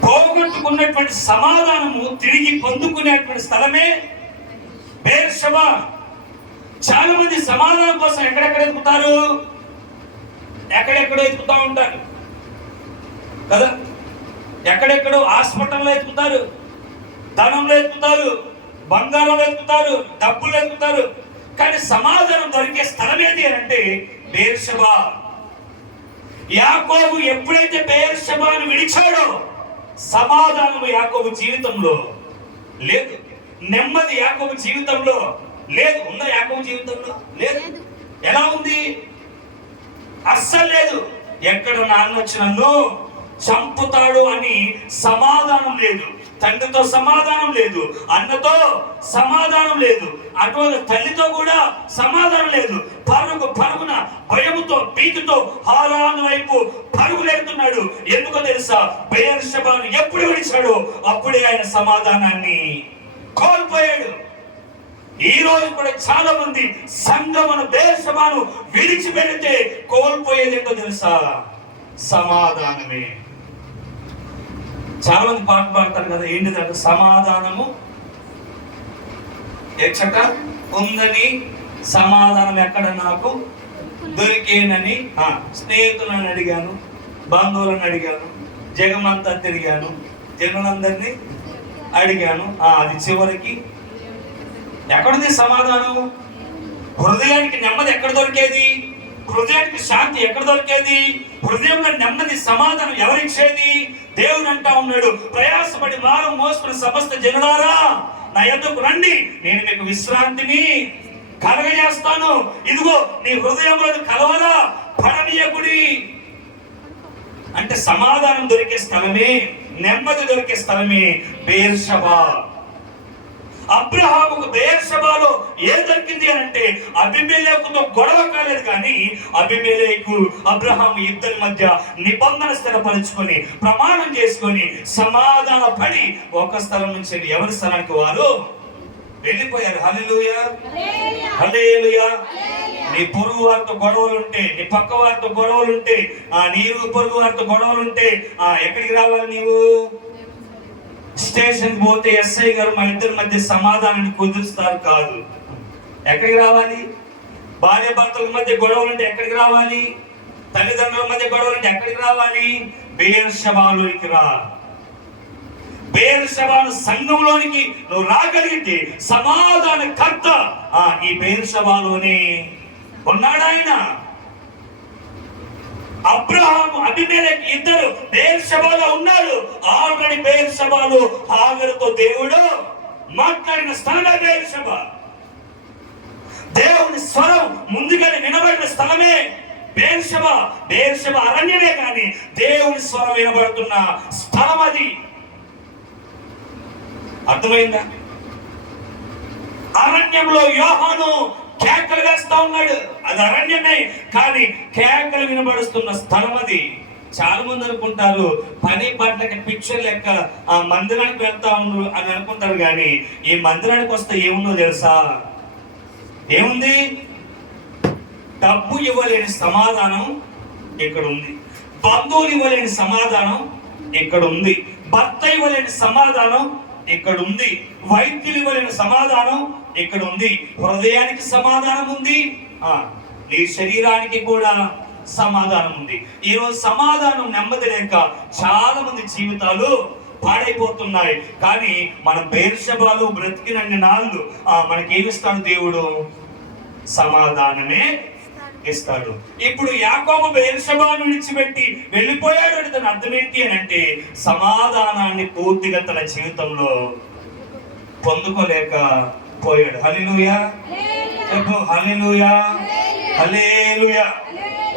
పోగొట్టుకున్నటువంటి సమాధానము తిరిగి పొందుకునేటువంటి స్థలమే బెయేర్షెబా. చాలా మంది సమాధానం కోసం ఎక్కడెక్కడ ఎదుగుతారు, ఎక్కడెక్కడో ఎదుగుతూ ఉంటారు కదా. ఎక్కడెక్కడో హాస్పిటల్లో ఎదుగుతారు, ధనంలో ఎదుగుతారు, బంగారంలో ఎదుగుతారు, డబ్బులు ఎదుగుతారు, కానీ సమాధానం దొరికే స్థలం ఏది అని అంటే బెయేర్షెబా. యాకోబు ఎప్పుడైతే బెయేర్షెబాను విడిచాడో, సమాధానం యాకోబు జీవితంలో లేదు, నెమ్మది యాకోబు జీవితంలో లేదు. ఉందా యాకోబు జీవితంలో? లేదు. ఎలా ఉంది? అస్సలు లేదు. ఎక్కడ నాన్న వచ్చి నన్ను చంపుతాడు అని సమాధానం లేదు. తండ్రితో సమాధానం లేదు, అన్నతో సమాధానం లేదు, అటువంటి తల్లితో కూడా సమాధానం లేదు. పరుగున భయముతో భీతితో హారాను వైపు పరుగులేడుతున్నాడు. ఎందుకో తెలుసా? బెయేర్షెబాను ఎప్పుడు విడిచాడో అప్పుడే ఆయన సమాధానాన్ని కోల్పోయాడు. ఈ రోజు కూడా చాలా మంది సంఘమును బెయేర్షెబాను విడిచిపెడితే కోల్పోయేది ఏంటో తెలుసా? సమాధానమే. చాలా మంది పాట పాడతారు కదా, ఏంటిదంటే సమాధానము ఎచ్చట ఉందని, సమాధానం ఎక్కడ నాకు దొరికేనని. స్నేహితులను అడిగాను, బంధువులను అడిగాను, జగమంతా తిరిగాను, జనులందరినీ అడిగాను, అది చివరికి ఎక్కడుంది సమాధానం? హృదయానికి నెమ్మది ఎక్కడ దొరికేది? హృదయానికి శాంతి ఎక్కడ దొరికేది? హృదయంలో నెమ్మది సమాధానం ఎవరిచ్చేది? దేవుడు అంటా ఉన్నాడు, ప్రయాసపడి భారం మోసుకున్న సమస్త జనులారా నా యొద్దకు రండి, నేను మీకు విశ్రాంతిని కలగజేస్తాను. ఇదిగో నీ హృదయంలో కలవరా పడనీయకుడి. అంటే సమాధానం దొరికే స్థలమే, నెమ్మది దొరికే స్థలమే బెయేర్షెబా. అబ్రహాముకు బెయేర్షెబాలో ఏం దొరికింది అని అంటే అబీమెలెకుతో గొడవ కాలేదు, కానీ అబీమెలెకు అబ్రహాము ఇద్దరి మధ్య నిబంధన స్థిరపరుచుకొని ప్రమాణం చేసుకొని సమాధాన పడి ఒక స్థలం నుంచి ఎవరి స్థలానికి వారు వెళ్ళిపోయారు. హల్లెలూయా, హల్లెలూయా. నీ పొరుగు వారితో గొడవలుంటే, నీ పక్క వారితో గొడవలుంటే, నీవు పొరుగు వారితో గొడవలుంటే ఎక్కడికి రావాలి? నీవు స్టేషన్ పోతే ఎస్ఐ గారు మా ఇద్దరి మధ్య సమాధానాన్ని కుదురుస్తారు కాదు. ఎక్కడికి రావాలి? భార్య భర్తల మధ్య గొడవలుంటే ఎక్కడికి రావాలి? తల్లిదండ్రుల మధ్య గొడవలుంటే ఎక్కడికి రావాలి? బెయేర్షెబాలోకి రా. బెయేర్షెబాను సంఘంలోనికి నువ్వు రాగలిగితే సమాధాన కర్త ఈ బెయేర్షెబాలోనే ఉన్నాడు. ఆయన అబ్రహాము అబీమెలెకు ఇద్దరు బెయేర్షెబాలో ఉన్నాడు. ఆల్రెడీ బెయేర్షెబాలో హాగరుతో దేవుడు మాట్లాడిన స్థలమే బెయేర్షెబా. దేవుని స్వరం ముందుగానే వినబడిన స్థలమే బెయేర్షెబా. బెయేర్షెబా అరణ్యమే, కానీ దేవుని స్వరం వినబడుతున్న స్థలం అది. అర్థమైందా? అరణ్యంలో యోహాను కేకలు వేస్తా ఉన్నాడు. అది అరణ్యమే, కానీ కేకలు వినబడుతున్న స్థలం అది. చాలా మంది అనుకుంటారు పని పట్లకి పిక్చర్ లెక్క ఆ మందిరానికి వెళ్తా ఉన్నారు అని అనుకుంటారు, కానీ ఈ మందిరానికి వస్తే ఏముందో తెలుసా? ఏముంది? డబ్బు ఇవ్వలేని సమాధానం ఇక్కడ ఉంది, బంధువులు ఇవ్వలేని సమాధానం ఇక్కడ ఉంది, భర్త ఇవ్వలేని సమాధానం ఇక్కడ ఉంది, వైద్యులు ఇవ్వలేని సమాధానం ఇక్కడ ఉంది, హృదయానికి సమాధానం ఉంది, నీ శరీరానికి కూడా సమాధానం ఉంది. ఈరోజు సమాధానం నెమ్మది లేక చాలా మంది జీవితాలు పాడైపోతున్నాయి. కానీ మన బెయేర్షెబాలో బ్రతికినన్ని నాళ్ళు మనకేమిస్తాడు దేవుడు? సమాధానమే ఇస్తాడు. ఇప్పుడు యాకోబు బెయేర్షెబాను విడిచిపెట్టి వెళ్ళిపోయాడు అంటే దాని అర్థం ఏంటి అని అంటే సమాధానాన్ని పూర్తిగా తన జీవితంలో పొందుకోలేక పోయాడు. హల్లెలూయా చెప్పు, హల్లెలూయా, హల్లెలూయా.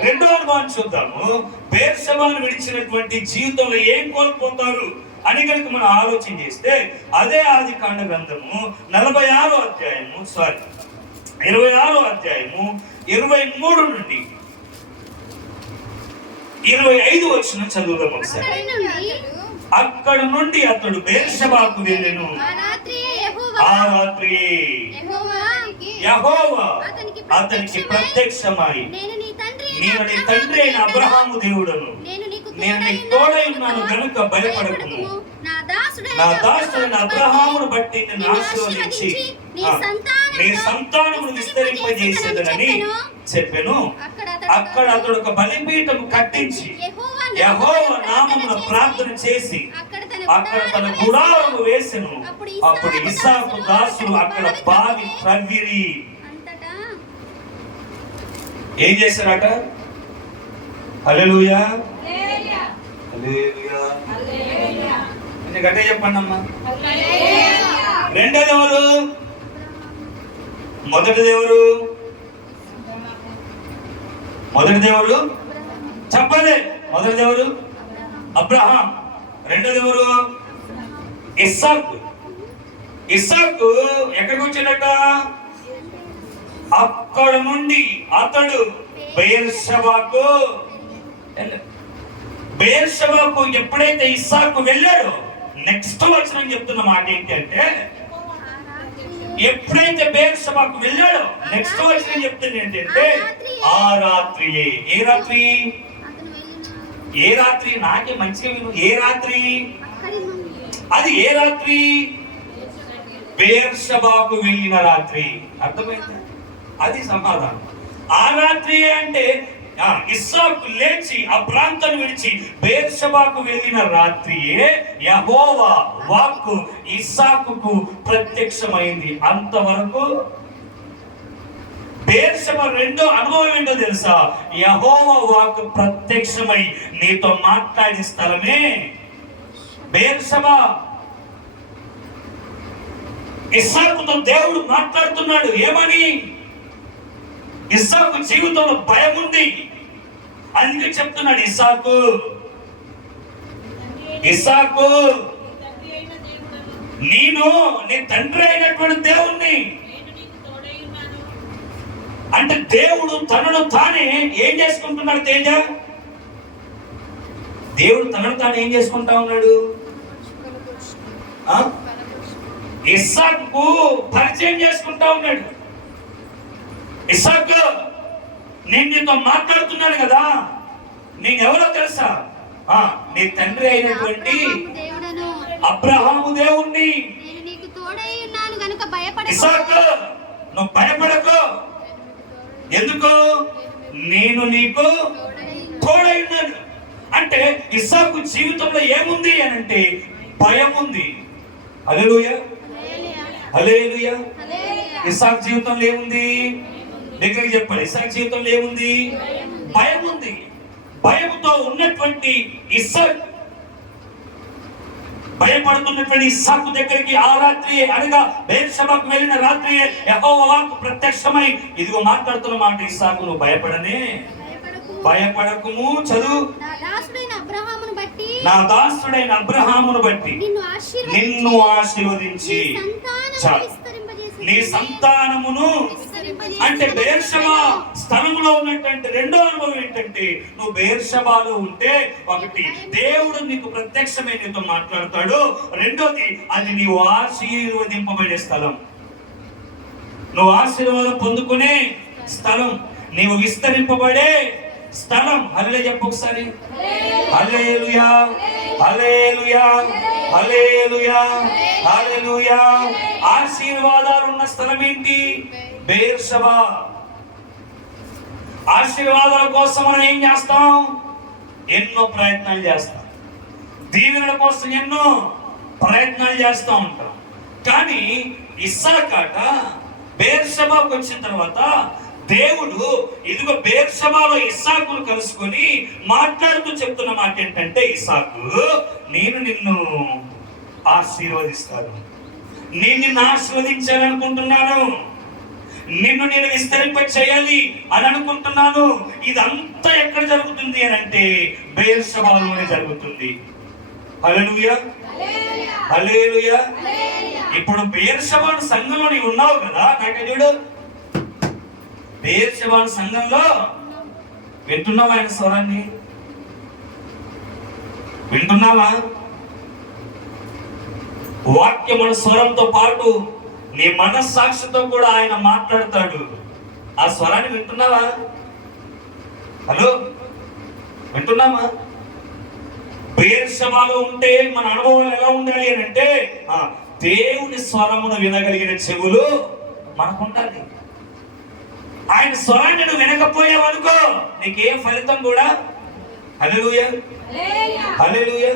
రెండో అనుభవం చూద్దాము. బెయేర్షెబాను విడిచినటువంటి జీవితంలో ఏం కోల్పోతారు అని కనుక మనం ఆలోచన చేస్తే అదే ఆదికాండ గ్రంథము 26వ అధ్యాయము 26వ అధ్యాయము 23 నుండి 25 వచనం చదువుదాం ఒకసారి. అక్కడ నుండి అతడు బెయేర్షెబాకు వెళ్ళెను. ఆ రాత్రి యెహోవా అతనికి ప్రత్యక్షమై, నేను నీ తండ్రి అయిన అబ్రహాము దేవుడను, నేను నీకు తోడై ఉన్నాను గనుక భయపడకుము, నా దాసుడైన అబ్రహామును బట్టి నిన్ను ఆశీర్వదించి నీ సంతానమును విస్తరింపజేసేదనని చెప్పెను. అక్కడ అతడు ఒక బలిపీఠము కట్టించి యెహోవా నామమున ప్రార్థన చేసి అక్కడ తన గుడారము వేసెను. అప్పుడు ఇస్సాకు దాసులు అక్కడ బావి త్రవ్విరి. ఏం చేశారట? హల్లెలూయా, హల్లెలూయా. గట్టిగా చెప్పండి అమ్మా. రెండోది ఎవరు? మొదటిది ఎవరు? మొదటిది ఎవరు? చెప్పండి. మొదటిది ఎవరు? అబ్రహాం. రెండోది ఎవరు? ఇస్సాకు. ఇస్సాకు ఎక్కడికి వచ్చాడట? అక్కడ నుండి అతడు బెయేర్షెబాకు ఎప్పుడైతే ఇస్సాకు వెళ్ళాడో నెక్స్ట్ వచనం చెప్తున్న మాట ఏంటి అంటే ఎప్పుడైతే బెయేర్షెబాకు వెళ్ళాడో నెక్స్ట్ వచనం చెప్తుంది ఏంటంటే ఆ రాత్రియే. ఏ రాత్రి? ఏ రాత్రి? నాకే మంచిగా విను. ఏ రాత్రి? అది ఏ రాత్రి? బెయేర్షెబాకు వెళ్ళిన రాత్రి. అర్థమైందా? అది సమాధానం. ఆ రాత్రి అంటే ఇస్సాకు లేచి ఆ ప్రాంతాన్ని విడిచి బెయేర్షెబాకు వెళ్ళిన రాత్రియే యెహోవా వాక్కు ఇస్సాకుకు ప్రత్యక్షమైంది. అంతవరకు బెయేర్షెబా రెండో అనుభవం ఏంటో తెలుసా? యెహోవా వాక్కు ప్రత్యక్షమై నీతో మాట్లాడే స్థలమే బెయేర్షెబా. ఇస్సాకుతో దేవుడు మాట్లాడుతున్నాడు. ఏమని? ఇస్సాకు జీవితంలో భయం ఉంది, అందుకే చెప్తున్నాడు ఇస్సాకు నేను నీ తండ్రి అయినటువంటి దేవుణ్ణి. అంటే దేవుడు తనను తానే ఏం చేసుకుంటున్నాడు తేజ? దేవుడు తనను తాను ఏం చేసుకుంటా ఉన్నాడు? ఇస్సాకు పరిచయం చేసుకుంటా ఉన్నాడు. ఇస్సాకు, నేను నీతో మాట్లాడుతున్నాను కదా, నేనెవరో తెలుసా? నీ తండ్రి అయినటువంటి అబ్రహాము దేవుణ్ణి. ఇస్సాకు, నువ్వు భయపడకు. ఎందుకు? నేను నీకు తోడై ఉన్నాను. అంటే ఇస్సాకు జీవితంలో ఏముంది అని అంటే భయం ఉంది. హల్లెలూయా, హల్లెలూయా. ఇస్సాకు జీవితంలో ఏముంది? దగ్గరికి చెప్పండి. ఇస్సాకు జీవితంలో ఏముంది? భయం ఉంది. భయంతో ఉన్నటువంటి ఇస్సాకు, భయపడుతున్నటువంటి ఇస్సాకు దగ్గరికి ఆ రాత్రి అనగా బెర్షెబాకు వెళ్ళిన రాత్రి యెహోవా వాక్కు ప్రత్యక్షమై ఇదిగో మాట్లాడుతున్న మాట, ఇస్సాకు నువ్వు భయపడనే, భయపడకుము. చదువు. నా దాసుడైన అబ్రహామును బట్టి నిన్ను ఆశీర్వదించి నీ సంతానమును. అంటే బెర్షెబా స్థలంలో ఉన్నటువంటి రెండో అనుభవం ఏంటంటే, నువ్వు బెర్షెబాలో ఉంటే ఒకటి దేవుడు నీకు ప్రత్యక్షమై నీతో మాట్లాడతాడు, రెండోది అది నీవు ఆశీర్వదింపబడే స్థలం, నువ్వు ఆశీర్వాదం పొందుకునే స్థలం, నీవు విస్తరింపబడే స్థలం. హల్లెలూయా చెప్పు ఒకసారి. హల్లెలూయా, హల్లెలూయా, హల్లెలూయా, హల్లెలూయా. ఆశీర్వాదాలు ఉన్న స్థలం ఏంటి? బెర్షెబా. ఆశీర్వాదాల కోసం మనం ఏం చేస్తాం? ఎన్నో ప్రయత్నాలు చేస్తాం. దీవెనల కోసం ఎన్నో ప్రయత్నాలు చేస్తూ ఉంటాం. కానీ ఇస్సాకాట బెర్షెబాకు వచ్చిన తర్వాత దేవుడు ఇదిగో బెర్షెబాలో ఇస్సాకును కలుసుకొని మాట్లాడుతూ చెప్తున్న మాట ఏంటంటే, ఇస్సాకు, నేను నిన్ను ఆశీర్వదిస్తాను, నేను నిన్ను ఆశీర్వదించాలనుకుంటున్నాను, నిన్ను నేను విస్తరింప చేయాలి అని అనుకుంటున్నాను. ఇదంతా ఎక్కడ జరుగుతుంది అని అంటే బెర్షెబాలోనే జరుగుతుంది. హల్లెలూయా, హల్లెలూయా. ఇప్పుడు బెర్షెబా సంఘంలో నీవు ఉన్నావు కదా. నాకే చూడు, బెర్షెబా సంఘంలో వింటున్నావా? ఆయన స్వరాన్ని వింటున్నావా? వాక్యముల స్వరంతో పాటు నీ మనస్సాక్షితో కూడా ఆయన మాట్లాడతాడు. ఆ స్వరాన్ని వింటున్నావా? హలో, వింటున్నామా? బెర్షెబాలో ఉంటే మన అనుభవాలు ఎలా ఉండాలి అని అంటే, దేవుని స్వరమును వినగలిగిన చెవులు మనకు ఉండాలి. ఆయన స్వరాన్ని నువ్వు వినకపోయావనుకో నీకేం ఫలితం కూడా. హల్లెలూయా, హల్లెలూయా.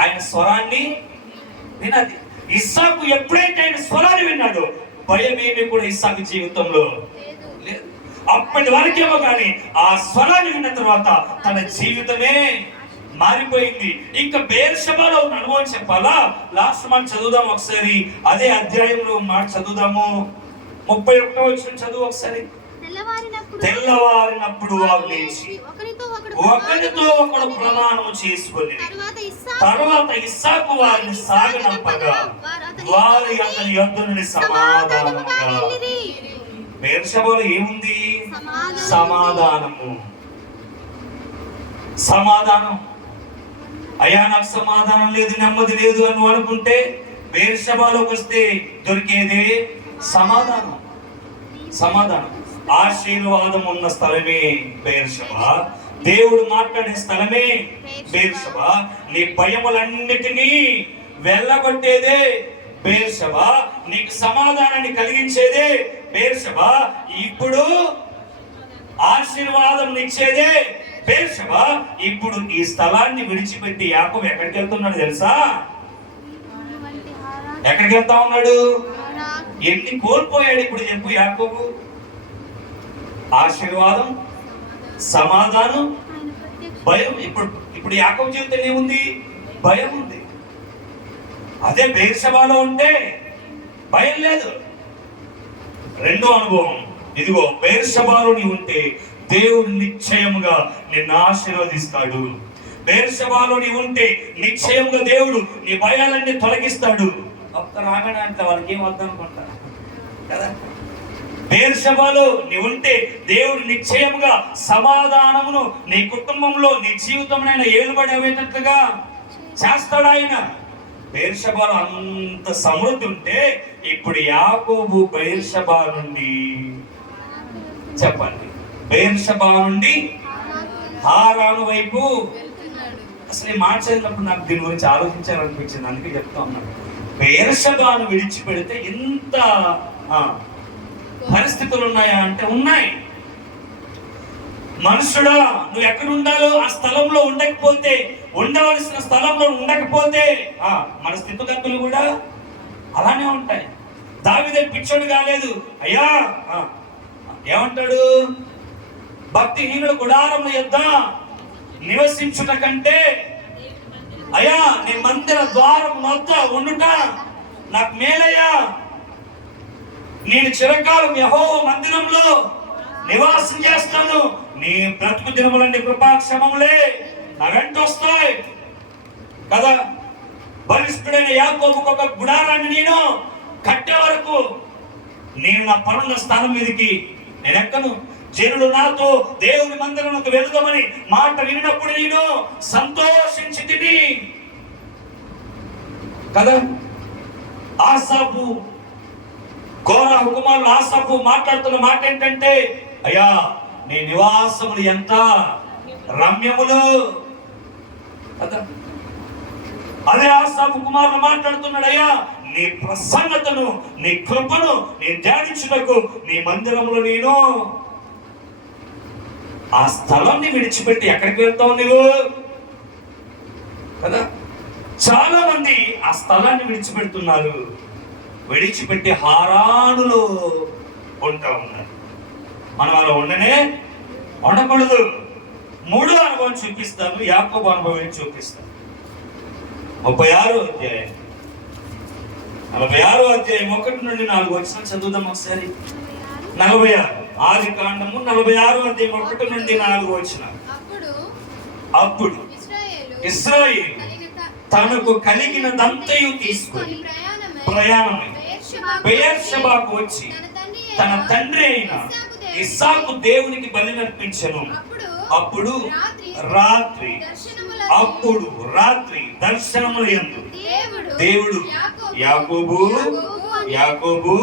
ఆయన స్వరాన్ని వినాలి. ఇస్సాకు ఎప్పుడైతే ఆయన స్వరాన్ని విన్నాడో భయం ఏమీ కూడా ఇస్సాకు జీవితంలో లేదు. అప్పటి వరకేమో కానీ ఆ స్వరాన్ని విన్న తర్వాత తన జీవితమే మారిపోయింది. ఇంకా బెర్షెబాలో ఉన్న అనుభవం చెప్పాలా? లాస్ట్ మనం చదువుదాం ఒకసారి, అదే అధ్యాయంలో మాట చదువుదాము. 31వ వచనం చదువు ఒకసారి. తెల్లవారినప్పుడు వారు లేచి ఒకరితో ఒకడు ప్రమాణము చేసుకొని తరువాత ఇస్సాకు వారిని సాగనంపగా వారి అతని యొద్ద నుండి సమాధానముగా. బెర్షెబాలో ఏముంది? సమాధానము. సమాధానం. అయ్యా నాకు సమాధానం లేదు, నెమ్మది లేదు అని అనుకుంటే బెర్షెబాలోకి వస్తే దొరికేదే సమాధానం. సమాధానం. ఆశీర్వాదం ఉన్న స్థలమే బెర్షెబా. దేవుడు మాట్లాడే స్థలమే బెర్షెబా. నీ భయములన్నిటినీ వెళ్ళగొట్టేదే బెర్షెబా. నీకు సమాధానాన్ని కలిగించేదే బెర్షెబా. ఇప్పుడు ఆశీర్వాదం ఇచ్చేదే బెర్షెబా. ఇప్పుడు ఈ స్థలాన్ని విడిచిపెట్టి యాకోబు ఎక్కడికి వెళ్తున్నాడు తెలుసా? ఎక్కడికి వెళ్తా ఉన్నాడు? ఎన్ని కోల్పోయాడు ఇప్పుడు చెప్పు యాకోబు? ఆశీర్వాదం, సమాధానం, భయం. ఇప్పుడు యాకోబు జీవితంలో ఏముంది? భయం ఉంది. అదే బెర్షెబాలో ఉంటే భయం లేదు. రెండో అనుభవం ఇదిగో, బెర్షెబాలో నీ ఉంటే దేవుడు నిశ్చయముగా నిన్ను ఆశీర్వదిస్తాడు. బెర్షెబాలో నీ ఉంటే నిశ్చయముగా దేవుడు నీ భయాలన్నీ తొలగిస్తాడు. ఒక్క రాగడ అంటే వాళ్ళకి ఏం వద్దు అనుకుంటా కదా. బెయేర్షెబాలో నీవుంటే దేవుడు నిశ్చయముగా సమాధానమును నీ కుటుంబంలో నీ జీవితంలో ఏలుబడి అవేటట్లుగా చేస్తాడు ఆయన. బెయేర్షెబాలో అంత సమృద్ధి ఉంటే ఇప్పుడు యాకోబు బెయేర్షెబా నుండి చెప్పండి, బెయేర్షెబా నుండి హారాను వైపు. అసలు ఈ మాట చదివినప్పుడు నాకు దీని గురించి ఆలోచించాలనిపించింది, అందుకే చెప్తా ఉన్నాను. బెయేర్షెబాను విడిచిపెడితే ఇంత పరిస్థితులు ఉన్నాయా అంటే ఉన్నాయి. మనుషుడా, నువ్వు ఎక్కడ ఉండాలో ఆ స్థలంలో ఉండకపోతే, ఉండవలసిన స్థలంలో ఉండకపోతే మన స్థితిగతులు కూడా అలానే ఉంటాయి. దావీదు పిచ్చోడు కాలేదు. అయ్యా ఏమంటాడు, భక్తిహీనుల గుడారముల యొద్ద నివసించుట కంటే అయ్యా నీ మందిర ద్వారం వద్ద ఉండుట నాకు మేలయ్యా. నేను చిరకాలం యెహోవా మందిరంలో నివాసం చేస్తాను. నీ బ్రతుకు దినములన్నీ కృపాక్షమములే నా వెంట వస్తాయి కదా. బలిష్ఠుడైన యాకోబుకు ఒక గుడారాన్ని నేను కట్టే వరకు నేను నా పరుల స్థానం మీదకి నేను ఎక్కను. జనులు నాతో దేవుని మందిరంలోకి వెళదామని మాట వినినప్పుడు నేను సంతోషించి తిని కదా. ఆసాపు, కోరాహు కుమారులు ఆసాపు మాట్లాడుతున్న మాట ఏంటంటే, అయ్యా నీ నివాసములు ఎంత రమ్యములు కదా. అదే ఆసాపు కుమారులు మాట్లాడుతున్నాడు, అయ్యా నీ ప్రసన్నతను నీ కృపను నేను ధ్యానించుటకు నీ మందిరంలో నేను ఆ స్థలాన్ని విడిచిపెట్టి ఎక్కడికి వెళ్తావు నువ్వు కదా. చాలా మంది ఆ స్థలాన్ని విడిచిపెడుతున్నారు, విడిచిపెట్టి హారానులో ఉంటా ఉన్నారు. మనం అలా ఉండకూడదు. మూడో అనుభవం చూపిస్తాను, యాకోబు అనుభవం చూపిస్తాను. 36వ అధ్యాయం 46వ అధ్యాయం 1 నుండి 4 వచనం చదువుదాం ఒకసారి. 46 ఆది కాండము 46వ అధ్యాయం 1 నుండి 4 వచనం. అప్పుడు ఇశ్రాయేలు తనకు కలిగినదంతయు తీసుకొని ప్రయాణమై బెయేర్షెబాకు వచ్చి తన తండ్రి అయిన ఇస్సాకు దేవునికి బలి నర్పించెను. అప్పుడు రాత్రి దర్శనముల యందు దేవుడు యాకోబు యాకోబు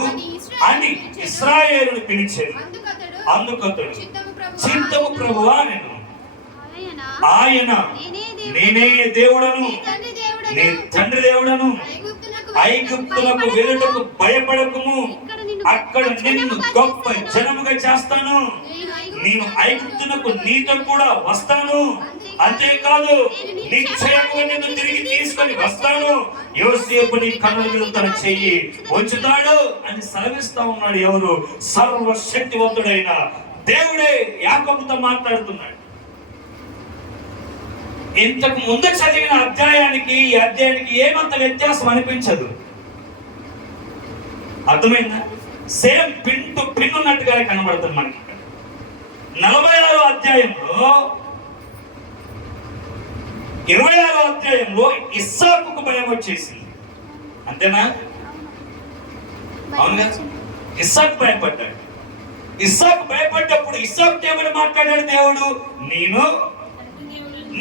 అని ఇశ్రాయేలును పిలిచెను. అందుకతడు చిత్తము ప్రభువా నేను ఆయన నేనే దేవుడను, నీ తండ్రి దేవుడను. ఐగుప్తులకు వెళ్ళుటకు భయపడకుము, అక్కడ నిన్ను గొప్ప జనముగా చేస్తాను. నేను ఐగుప్తునకు నీతో కూడా వస్తాను, అంతేకాదు నిశ్చయముగా నిన్ను తిరిగి తీసుకొని వస్తాను. యోసేపు నీ కన్నుల మీద తన చెయ్యి ఉంచుతాడు అని సెలవిస్తా ఉన్నాడు. ఎవరు? సర్వశక్తివంతుడైన దేవుడే యాకోబుతో మాట్లాడుతున్నాడు. ఇంతకు ముందు చదివిన అధ్యాయానికి ఈ అధ్యాయానికి ఏమంత వ్యత్యాసం అనిపించదు. అర్థమైందా? సేమ్ పిన్ టు పిన్ ఉన్నట్టుగానే కనబడుతుంది మనకి. 46వ అధ్యాయంలో 26వ అధ్యాయంలో ఇస్సాకుకు భయం వచ్చేసింది. అంతేనా? అవునుగా, ఇస్సాకు భయపడ్డాడు. ఇస్సాకు భయపడ్డప్పుడు ఇస్సాకు ఏమని మాట్లాడాడు దేవుడు? నేను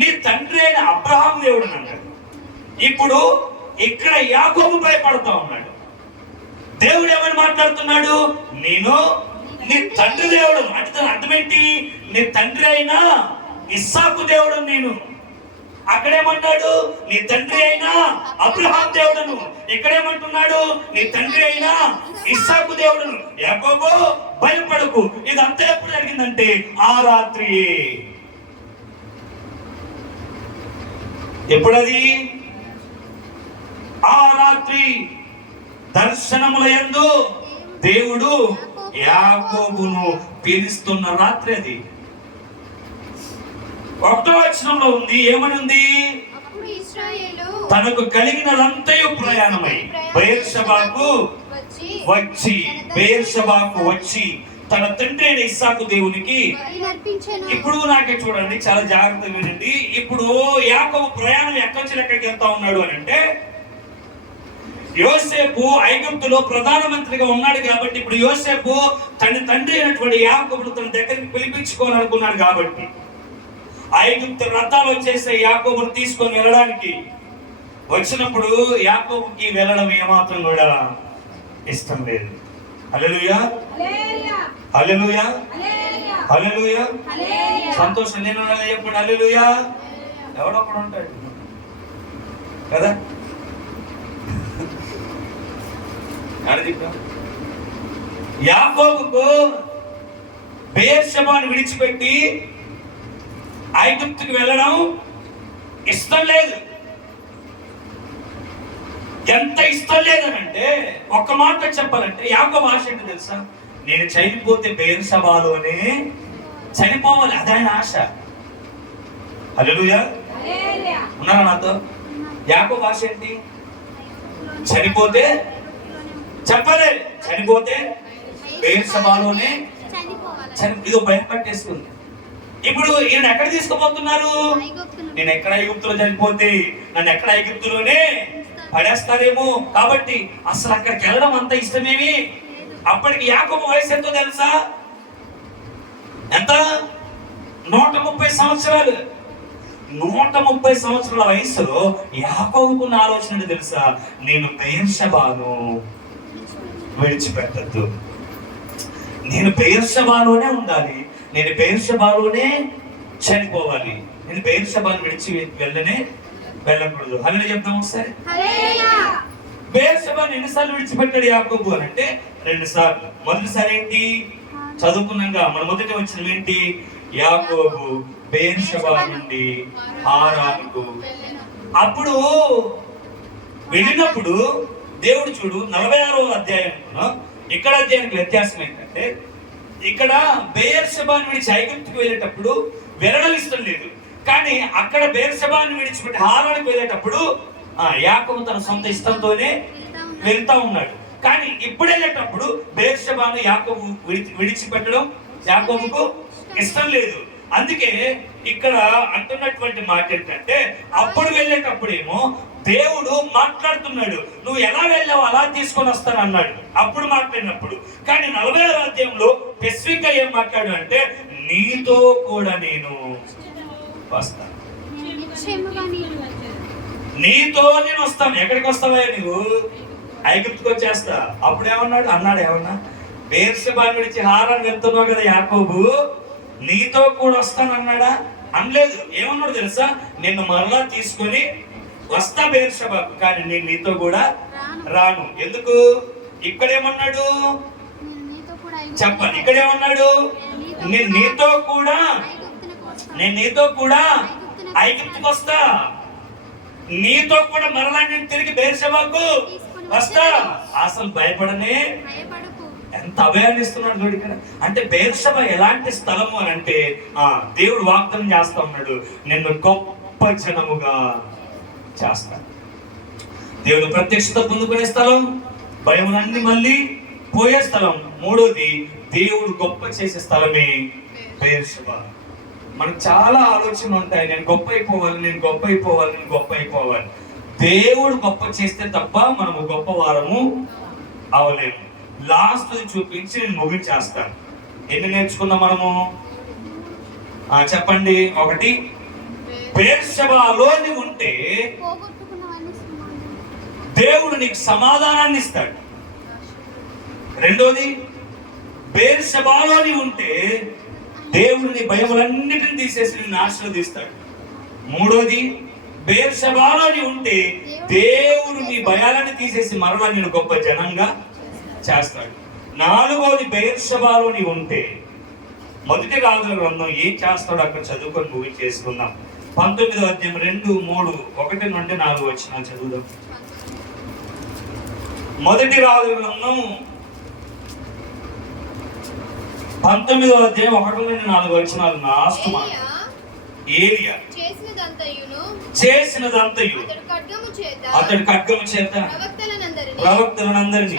నీ తండ్రి అయిన అబ్రహాం దేవుడు అన్నాడు. ఇప్పుడు ఇక్కడ యాకోబు భయపడతా ఉన్నాడు. దేవుడు ఏమని మాట్లాడుతున్నాడు? నేను నీ తండ్రి దేవుడు అంటే దాని అర్థం ఏంటి? నీ తండ్రి అయినా ఇస్సాకు దేవుడు నేను. అక్కడేమన్నాడు? నీ తండ్రి అయినా అబ్రహాం దేవుడును. ఇక్కడేమంటున్నాడు? నీ తండ్రి అయినా ఇస్సాకు దేవుడును. యాకోబు భయపడకు. ఇదంతా ఎప్పుడు జరిగిందంటే ఆ రాత్రి. ఎప్పుడది? ఆ రాత్రి దర్శనముల యందు దేవుడు యాకోబును పిలుస్తున్న రాత్రి అది. 1వ వచనంలో ఉంది, ఏమని ఉంది? తనకు కలిగినదంతయు ప్రయాణమై బెయేర్షెబాకు వచ్చి తన తండ్రి అయిన ఇస్సాకు దేవునికి. ఇప్పుడు నాకే చూడండి, చాలా జాగ్రత్తగా వినండి. ఇప్పుడు యాకోబు ప్రయాణం ఎక్కడి నుంచి ఎక్కడికి వెళ్తా ఉన్నాడు అని అంటే యోసేపు ఐగుప్తులో ప్రధానమంత్రిగా ఉన్నాడు కాబట్టి ఇప్పుడు యోసేపు తన తండ్రి అయినటువంటి యాకోబును తన దగ్గరికి పిలిపించుకోవాలనుకున్నాడు కాబట్టి ఐగుప్తు రథాలు వచ్చేసే యాకోబును తీసుకొని వెళ్ళడానికి వచ్చినప్పుడు యాకోబుకి వెళ్ళడం ఏమాత్రం కూడా ఇష్టం లేదు. హల్లెలూయా, హల్లెలూయా, హల్లెలూయా. సంతోషం నేను చెప్పండి హల్లెలూయా. ఎవడొకడు ఉంటాడు కదా. యాకోబుకు బెయేర్షెబాను విడిచిపెట్టి ఐగుప్తుకు వెళ్ళడం ఇష్టం లేదు. ఎంత ఇష్టం లేదనంటే ఒక్క మాట చెప్పాలంటే యాకోబు ఆశ ఏంటో తెలుసా? నేను చనిపోతే బెయేర్షెబాలోనే చనిపోవాలి, అదే ఆయన ఆశ. హల్లెలూయా, ఉన్నారా నాతో? యాకోబు ఆశ ఏంటి? చనిపోతే చెప్పలే, చనిపోతే బెయేర్షెబాలోనే ఇదో భయం పట్టేసుకుంది. ఇప్పుడు ఈయన ఎక్కడ తీసుకుపోతున్నారు? నేను ఎక్కడ ఐగుప్తులో చనిపోతే నన్ను ఎక్కడ ఐగుప్తులోనే పడేస్తారేమో కాబట్టి అసలు అక్కడికి వెళ్ళడం అంత ఇష్టమేమి. అప్పటికి యాకోబు వయసు ఎంతో తెలుసా? ఎంత? 130 సంవత్సరాలు. 130 సంవత్సరాల వయసులో యాకోబుకున్న ఆలోచన తెలుసా? నేను బెయేర్షెబాను విడిచిపెట్టద్దు, నేను బెయేర్షెబాలోనే ఉండాలి, నేను బెయేర్షెబాలోనే చనిపోవాలి, నేను బెయేర్షెబాను విడిచి వెళ్ళకూడదు. హల్లెలూయా చెప్తాం ఒకసారి. బెయేర్షెబాను ఎన్నిసార్లు విడిచిపెట్టాడు యాకోబు అని అంటే 2 సార్లు. మొదటిసారి ఏంటి? చదువుకున్నాక మన మొదటి వచ్చిన ఏంటి? యాకోబు బెయేర్షెబా నుండి హారానుకు. అప్పుడు వెళ్ళినప్పుడు దేవుడు చూడు 46వ అధ్యాయంలో ఇక్కడ అధ్యాయానికి వ్యత్యాసం ఏంటంటే ఇక్కడ బెయేర్షెబాను విడిచి ఐగుప్తుకు వెళ్ళేటప్పుడు వెళ్ళడం ఇష్టం లేదు, కానీ అక్కడ బెయేర్షెబాను విడిచిపెట్టి హారానికి వెళ్ళేటప్పుడు యాకోబు తన సొంత ఇష్టంతోనే వెళ్తా ఉన్నాడు. కానీ ఇప్పుడు వెళ్ళేటప్పుడు బెయేర్షెబాను యాకోబు విడిచిపెట్టడం యాకోబుకు ఇష్టం లేదు. అందుకే ఇక్కడ అంటున్నటువంటి మాట ఏంటంటే అప్పుడు వెళ్ళేటప్పుడేమో దేవుడు మాట్లాడుతున్నాడు, నువ్వు ఎలా వెళ్ళావు అలా తీసుకొని వస్తాను అన్నాడు అప్పుడు మాట్లాడినప్పుడు. కానీ 46వ అధ్యాయంలో స్పెసిఫిక్ గా ఏం మాట్లాడు అంటే నీతో కూడా నేను వస్తాను, నీతో నేను వస్తాను. ఎక్కడికి వస్తావా నువ్వు? ఐగుప్తుకు వచ్చేస్తా. అప్పుడు ఏమన్నాడు? అన్నాడు ఏమన్నా? బెయేర్షెబాను విడిచి హారాన్ని వెళ్తున్నావు కదా యాకోబు, నీతో కూడా వస్తాను అన్నాడా? అనలేదు. ఏమన్నాడు తెలుసా? నిన్ను మరలా తీసుకొని వస్తా బెయేర్షెబాకు, కానీ నేను నీతో కూడా రాను. ఎందుకు? ఇక్కడేమన్నాడు చెప్పండి, ఇక్కడేమన్నాడు? నేను నీతో కూడా ఐగుప్తుకు వస్తా, నీతో కూడా మరలా నేను తిరిగి బెయేర్షెబాకు వస్తా. అసలు భయపడనే. ఎంత అభయాన్ని ఇస్తున్నాడు చూడు ఇక్కడ. అంటే బెయేర్షెబా ఎలాంటి స్థలము అని అంటే దేవుడు వాగ్దానం చేస్తా ఉన్నాడు, నిన్ను గొప్ప జనముగా చేస్తాడు. దేవుడు ప్రత్యక్షత పొందుకునే స్థలం, భయములన్నీ మళ్ళీ పోయే స్థలం. మూడోది దేవుడు గొప్ప చేసే స్థలమే బెయేర్షెబా. మనకు చాలా ఆలోచనలు ఉంటాయి, నేను గొప్ప అయిపోవాలి, నేను గొప్ప అయిపోవాలి, నేను గొప్ప అయిపోవాలి. దేవుడు గొప్ప చేస్తే తప్ప మనము గొప్ప వారము అవలేము. లాస్ట్ చూపించి నేను ముగించేస్తాను. ఎన్ని నేర్చుకున్నాం మనము? చెప్పండి. 1, బెయేర్షెబాలోని ఉంటే దేవుడు నీకు సమాధానాన్ని ఇస్తాడు. 2, బెయేర్షెబాలోని ఉంటే దేవుడు నీ భయములన్నిటిని తీసేసి నిన్ను ఆశీర్వదిస్తాడు. 3, బెయేర్షెబాలోని ఉంటే దేవుడు నీ భయాలను తీసేసి మరలా నేను గొప్ప జనంగా చేస్తాడు. 4, బెయేర్షెబాలోని ఉంటే మొదటి రాజుల గ్రంథం ఏం చేస్తాడో అక్కడ చదువుకొని ముగించి చేసుకుందాం. 19వ అధ్యాయం 2, 3, 1 నుండి 4 వచనాలు చదువుదాం. మొదటి రాజుల గ్రంథం 19వ అధ్యాయం 1 నుండి 4 వచనాలు. లాస్ట్ మాట. ఏలియా చేసినదంతయు అతడు ఖడ్గము చేత ప్రవక్తలనందరినీ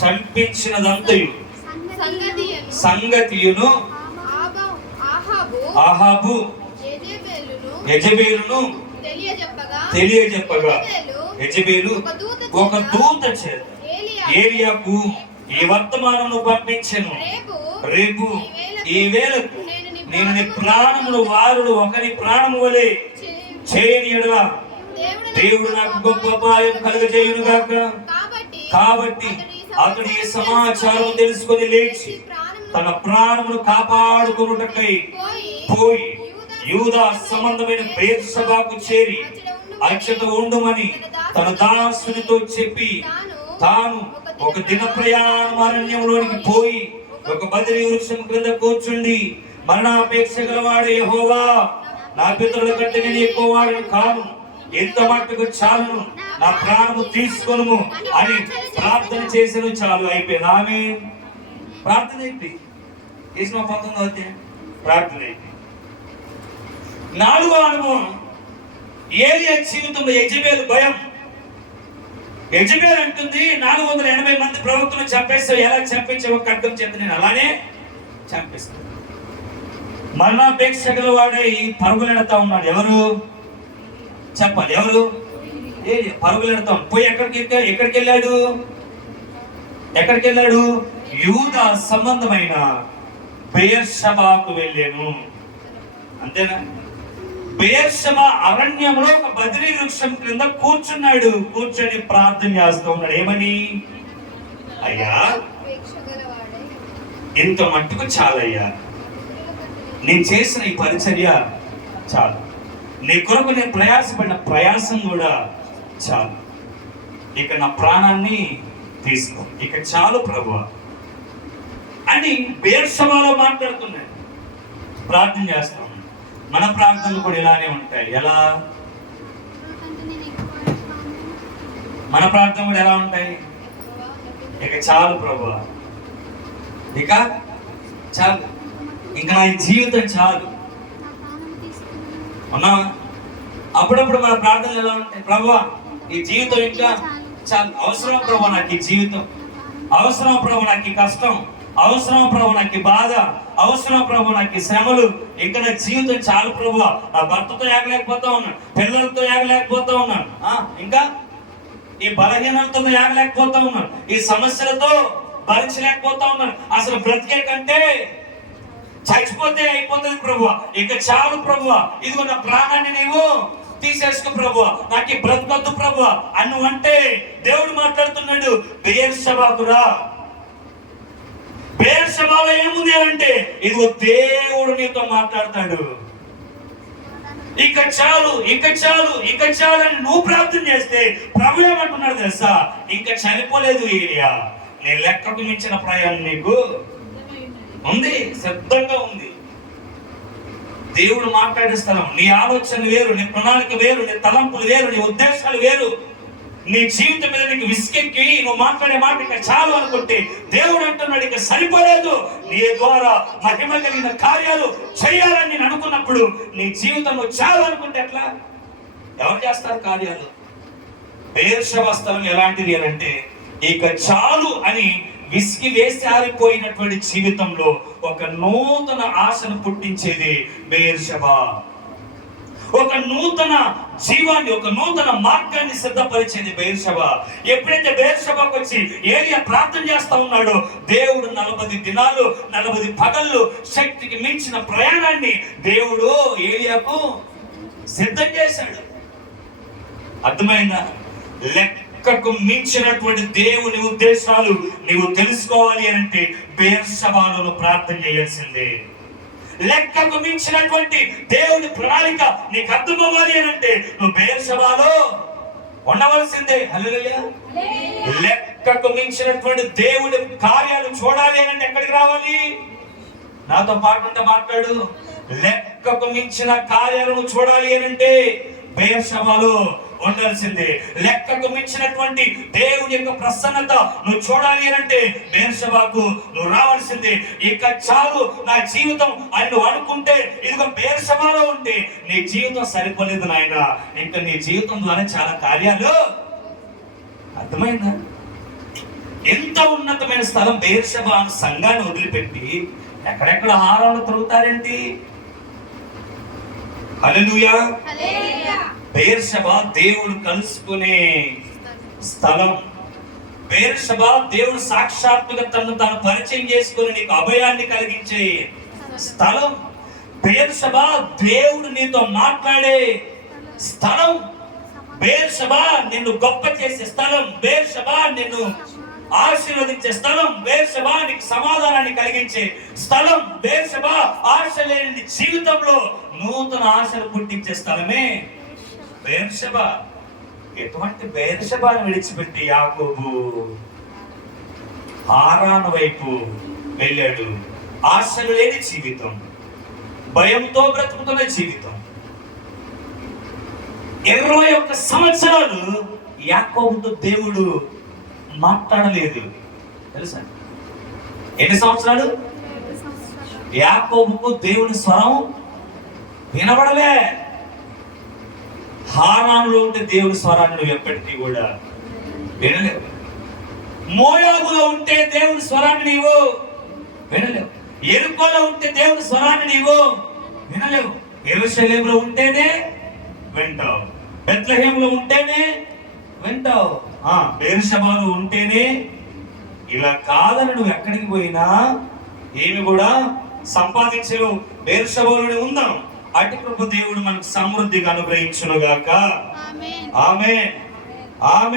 చంపించినదంతయు సంగతియును ఆహాబు యెజెబెలును తెలియజెప్పగా యెజెబెలు ఒక దూత చేత ఏలియాకు ఈ వర్తమానమును పంపించెను. రేపు ఈ వేళకు నేను నీ ప్రాణమును వారుడు ఒకరి ప్రాణము వలె చేయని యెడల దేవుడు నాకు గొప్ప అపాయం కలుగజేయును గాక. కాబట్టి అతడు ఈ సమాచారం తెలుసుకొని లేచి తన ప్రాణమును కాపాడుకొనుటకై పోయి యూదా సంబంధమైన బెర్షెబాకు చేరి అచ్చట ఉండుమని తన దాసునితో చెప్పి తాను ఒక దిన ప్రయాణం అరణ్యంలోనికి పోయి ఒక బదిలీ వృక్షం క్రింద కూర్చుండి మరణాపేక్ష గలవాడు యెహోవా, నా పితరుల కంటే నేను ఎక్కువ వాడిని కాను, ఎంత మట్టుకు చాలును, నా ప్రాణము తీసుకొనుము అని ప్రార్థన చేసిన. చాలు, అయిపోయింది. ఆమె ప్రార్థన అయిపోయింది. చేసిన 19వ అధ్యాయం ప్రార్థన అయిపోయింది. 4వ అనుభవం ఏలియా జీవితంలో యెజబెలు భయం. యెజబెలు అంటుంది 480 మంది ప్రవక్తలను చంపేస్తావు, ఎలా చంపించావో ఖడ్గం చేత నేను అలానే చంపేస్తాను. మరణాపేక్ష గలవాడై పరుగులెడతా ఉన్నాడు. ఎవరు చెప్పాలి? ఎవరు? ఏలియా పరుగులెడతా పోయి ఎక్కడికి వెళ్ళాడు? యూదా సంబంధమైన బెర్షెబాకు వెళ్ళాను. అంతేనా? బెర్షెబా అరణ్యంలో ఒక బదిలీ వృక్షం క్రింద కూర్చున్నాడు. కూర్చొని ప్రార్థన చేస్తూ ఉన్నాడు. ఏమని? అయ్యా, ఇంత మట్టుకు చాలయ్యా, నేను చేసిన ఈ పరిచర్య చాలు, నీ కొరకు నేను ప్రయాసపడిన ప్రయాసం కూడా చాలు, ఇక నా ప్రాణాన్ని తీసుకో, ఇక చాలు ప్రభువా అని బెర్షెబాలో మాట్లాడుతున్నాడు. ప్రార్థన చేస్తాం. మన ప్రార్థనలు కూడా ఇలానే ఉంటాయి. ఎలా? మన ప్రార్థన కూడా ఎలా ఉంటాయి? ఇక చాలు ప్రభువా, ఇక చాలు, ఇంకా నా జీవితం చాలు. అవునా? అప్పుడప్పుడు మన ప్రార్థనలు ఎలా ఉంటాయి? ప్రభువా, ఈ జీవితం ఇంకా చాలు, అవసరం ప్రభువా నాకు ఈ జీవితం, అవసరం ప్రభు నాకు ఈ కష్టం, అవసరం ప్రభు నాకు బాధ, అవసరం ప్రభు నాకు శ్రమలు, ఇంకా నా జీవితం చాలు ప్రభు, నా భర్తతో ఏగలేకపోతా ఉన్నాను, పిల్లలతో ఏగలేకపోతా ఉన్నాను, ఇంకా ఈ బలహీనలతో ఏగలేకపోతా ఉన్నాను, ఈ సమస్యలతో భరించలేకపోతా ఉన్నాను, అసలు బ్రతికే కంటే చచ్చిపోతే అయిపోతుంది ప్రభు, ఇక చాలు ప్రభు, ఇదిగో నా ప్రాణాన్ని నీవు తీసేసుకో ప్రభు, నాకు ఈ బ్రతకొద్దు ప్రభు అను అంటే దేవుడు మాట్లాడుతున్నాడు, బెర్షెబాకు రా. బెర్షెబాలో ఏముంది అంటే ఇదిగో దేవుడు నీతో మాట్లాడతాడు. ఇక చాలు, ఇక చాలు, ఇక చాలు అని నువ్వు ప్రార్థన చేస్తే ప్రభు ఏమంటున్నాడు తెలుసా? ఇంకా చనిపోలేదు ఏలియా, నీ లెక్కకు మించిన ప్రయాణం నీకు ఉంది, సిద్ధంగా ఉంది. దేవుడు మాట్లాడే స్థలం, నీ ఆలోచన వేరు, నీ ప్రణాళిక వేరు, నీ తలంపులు వేరు, నీ ఉద్దేశాలు వేరు. నీ జీవితం మీద నీకు విసుకెక్కి నువ్వు మాట్లాడే మాట ఇక చాలు అనుకుంటే దేవుడు అంటున్నాడు ఇక సరిపోలేదు, నీ ద్వారా మహిమ కలిగిన కార్యాలు చేయాలని నేను అనుకున్నప్పుడు నీ జీవితంలో చాలు అనుకుంటే ఎట్లా? ఎవరు చేస్తారు కార్యాలు? బెర్షెబా స్థలం ఎలాంటిది అని అంటే ఇక చాలు అని విసిగి వేసి ఆరిపోయినటువంటి జీవితంలో ఒక నూతన ఆశను పుట్టించేది బెర్షెబా. ఒక నూతన జీవాన్ని, ఒక నూతన మార్గాన్ని సిద్ధపరిచేది బెర్షెబా. ఎప్పుడైతే బెర్షెబాకు వచ్చి ఏలియా ప్రార్థన చేస్తా ఉన్నాడో దేవుడు 40 దినాలు 40 పగళ్ళు శక్తికి మించిన ప్రయాణాన్ని దేవుడు ఏలియాకు సిద్ధం చేశాడు. అర్థమైందా? లెక్కకు మించినటువంటి దేవుని ఉద్దేశాలు నీవు తెలుసుకోవాలి అంటే బెర్షెబాలో ప్రార్థన చేయాల్సిందే. లెక్కకు మించినటువంటి దేవుని ప్రణాళిక నీకు అర్థం అవ్వాలి అని అంటే నువ్వు బెర్షెబాలో ఉండవలసిందే. హల్లెలూయా. లెక్కకు మించినటువంటి దేవుని కార్యాలు చూడాలి అని అంటే ఎక్కడికి రావాలి? నాతో పాటు మాట్లాడు. లెక్కకు మించిన కార్యాలను చూడాలి అని అంటే బెర్షెబాలో ఉండాల్సిందే. లెక్కకు మించినటువంటి దేవుని యొక్క ప్రసన్నత నువ్వు చూడాలి అంటే బెర్షెబాకు నువ్వు రావాల్సిందే. ఇక చాలు నా జీవితం అని నువ్వు అనుకుంటే ఇదిగో బెర్షెబాలో ఉంటే నీ జీవితం సరిపోలేదు నాయన, ఇంకా నీ జీవితం ద్వారా చాలా కార్యాలు. అర్థమైందా? ఎంత ఉన్నతమైన స్థలం బెర్షెబా సంఘాన్ని వదిలిపెట్టి ఎక్కడెక్కడ ఆహారాలు తిరుగుతారేంటి? హల్లెలూయా. బెర్షెబా దేవుడు కలుసుకునే స్థలం. బెయేర్షెబా దేవుడు సాక్షాత్తుగా తనను తాను పరిచయం చేసుకొని నీకు అభయాన్ని కలిగించే స్థలం. బెయేర్షెబా దేవుడు నీతో మాట్లాడే స్థలం. బెయేర్షెబా నిన్ను గొప్ప చేసే స్థలం. బెయేర్షెబా నిన్ను ఆశీర్వదించే స్థలం. బెయేర్షెబా నీకు సమాధానాన్ని కలిగించే స్థలం. బెయేర్షెబా ఆశ లేని జీవితంలో నూతన ఆశలు పుట్టించే స్థలమే బెయేర్షెబా. ఎటువంటి బెయేర్షెబాను విడిచిపెట్టి యాకోబు హారాను వైపు వెళ్ళాడు. ఆశలు లేని జీవితం, భయంతో బ్రతుకుతున్న జీవితం. 21 సంవత్సరాలు యాకోబుతో దేవుడు మాట్లాడలేదు. తెలుసా ఎన్ని సంవత్సరాలు? యాకోబుకు దేవుని స్వరం వినబడలే. హారానులో ఉంటే దేవుని స్వరాన్ని నువ్వు ఎప్పటికీ కూడా వినలేవు. మోయాబులో ఉంటే దేవుని స్వరాన్ని నీవు వినలేవు. యెరికోలో ఉంటే దేవుని స్వరాన్ని నీవు వినలేవు. యెరూషలేములో ఉంటేనే వింటావు. బెత్లెహేములో ఉంటేనే వింటావు. బెయేర్షెబాలో ఉంటేనే. ఇలా కాదని నువ్వు ఎక్కడికి పోయినా ఏమి కూడా సంపాదించలేవు. బెయేర్షెబాలోనే ఉందాం. అటు కృప దేవుడు మనకు సమృద్ధిగా అనుగ్రహించును గాక. ఆమేన్. ఆమేన్. ఆమేన్.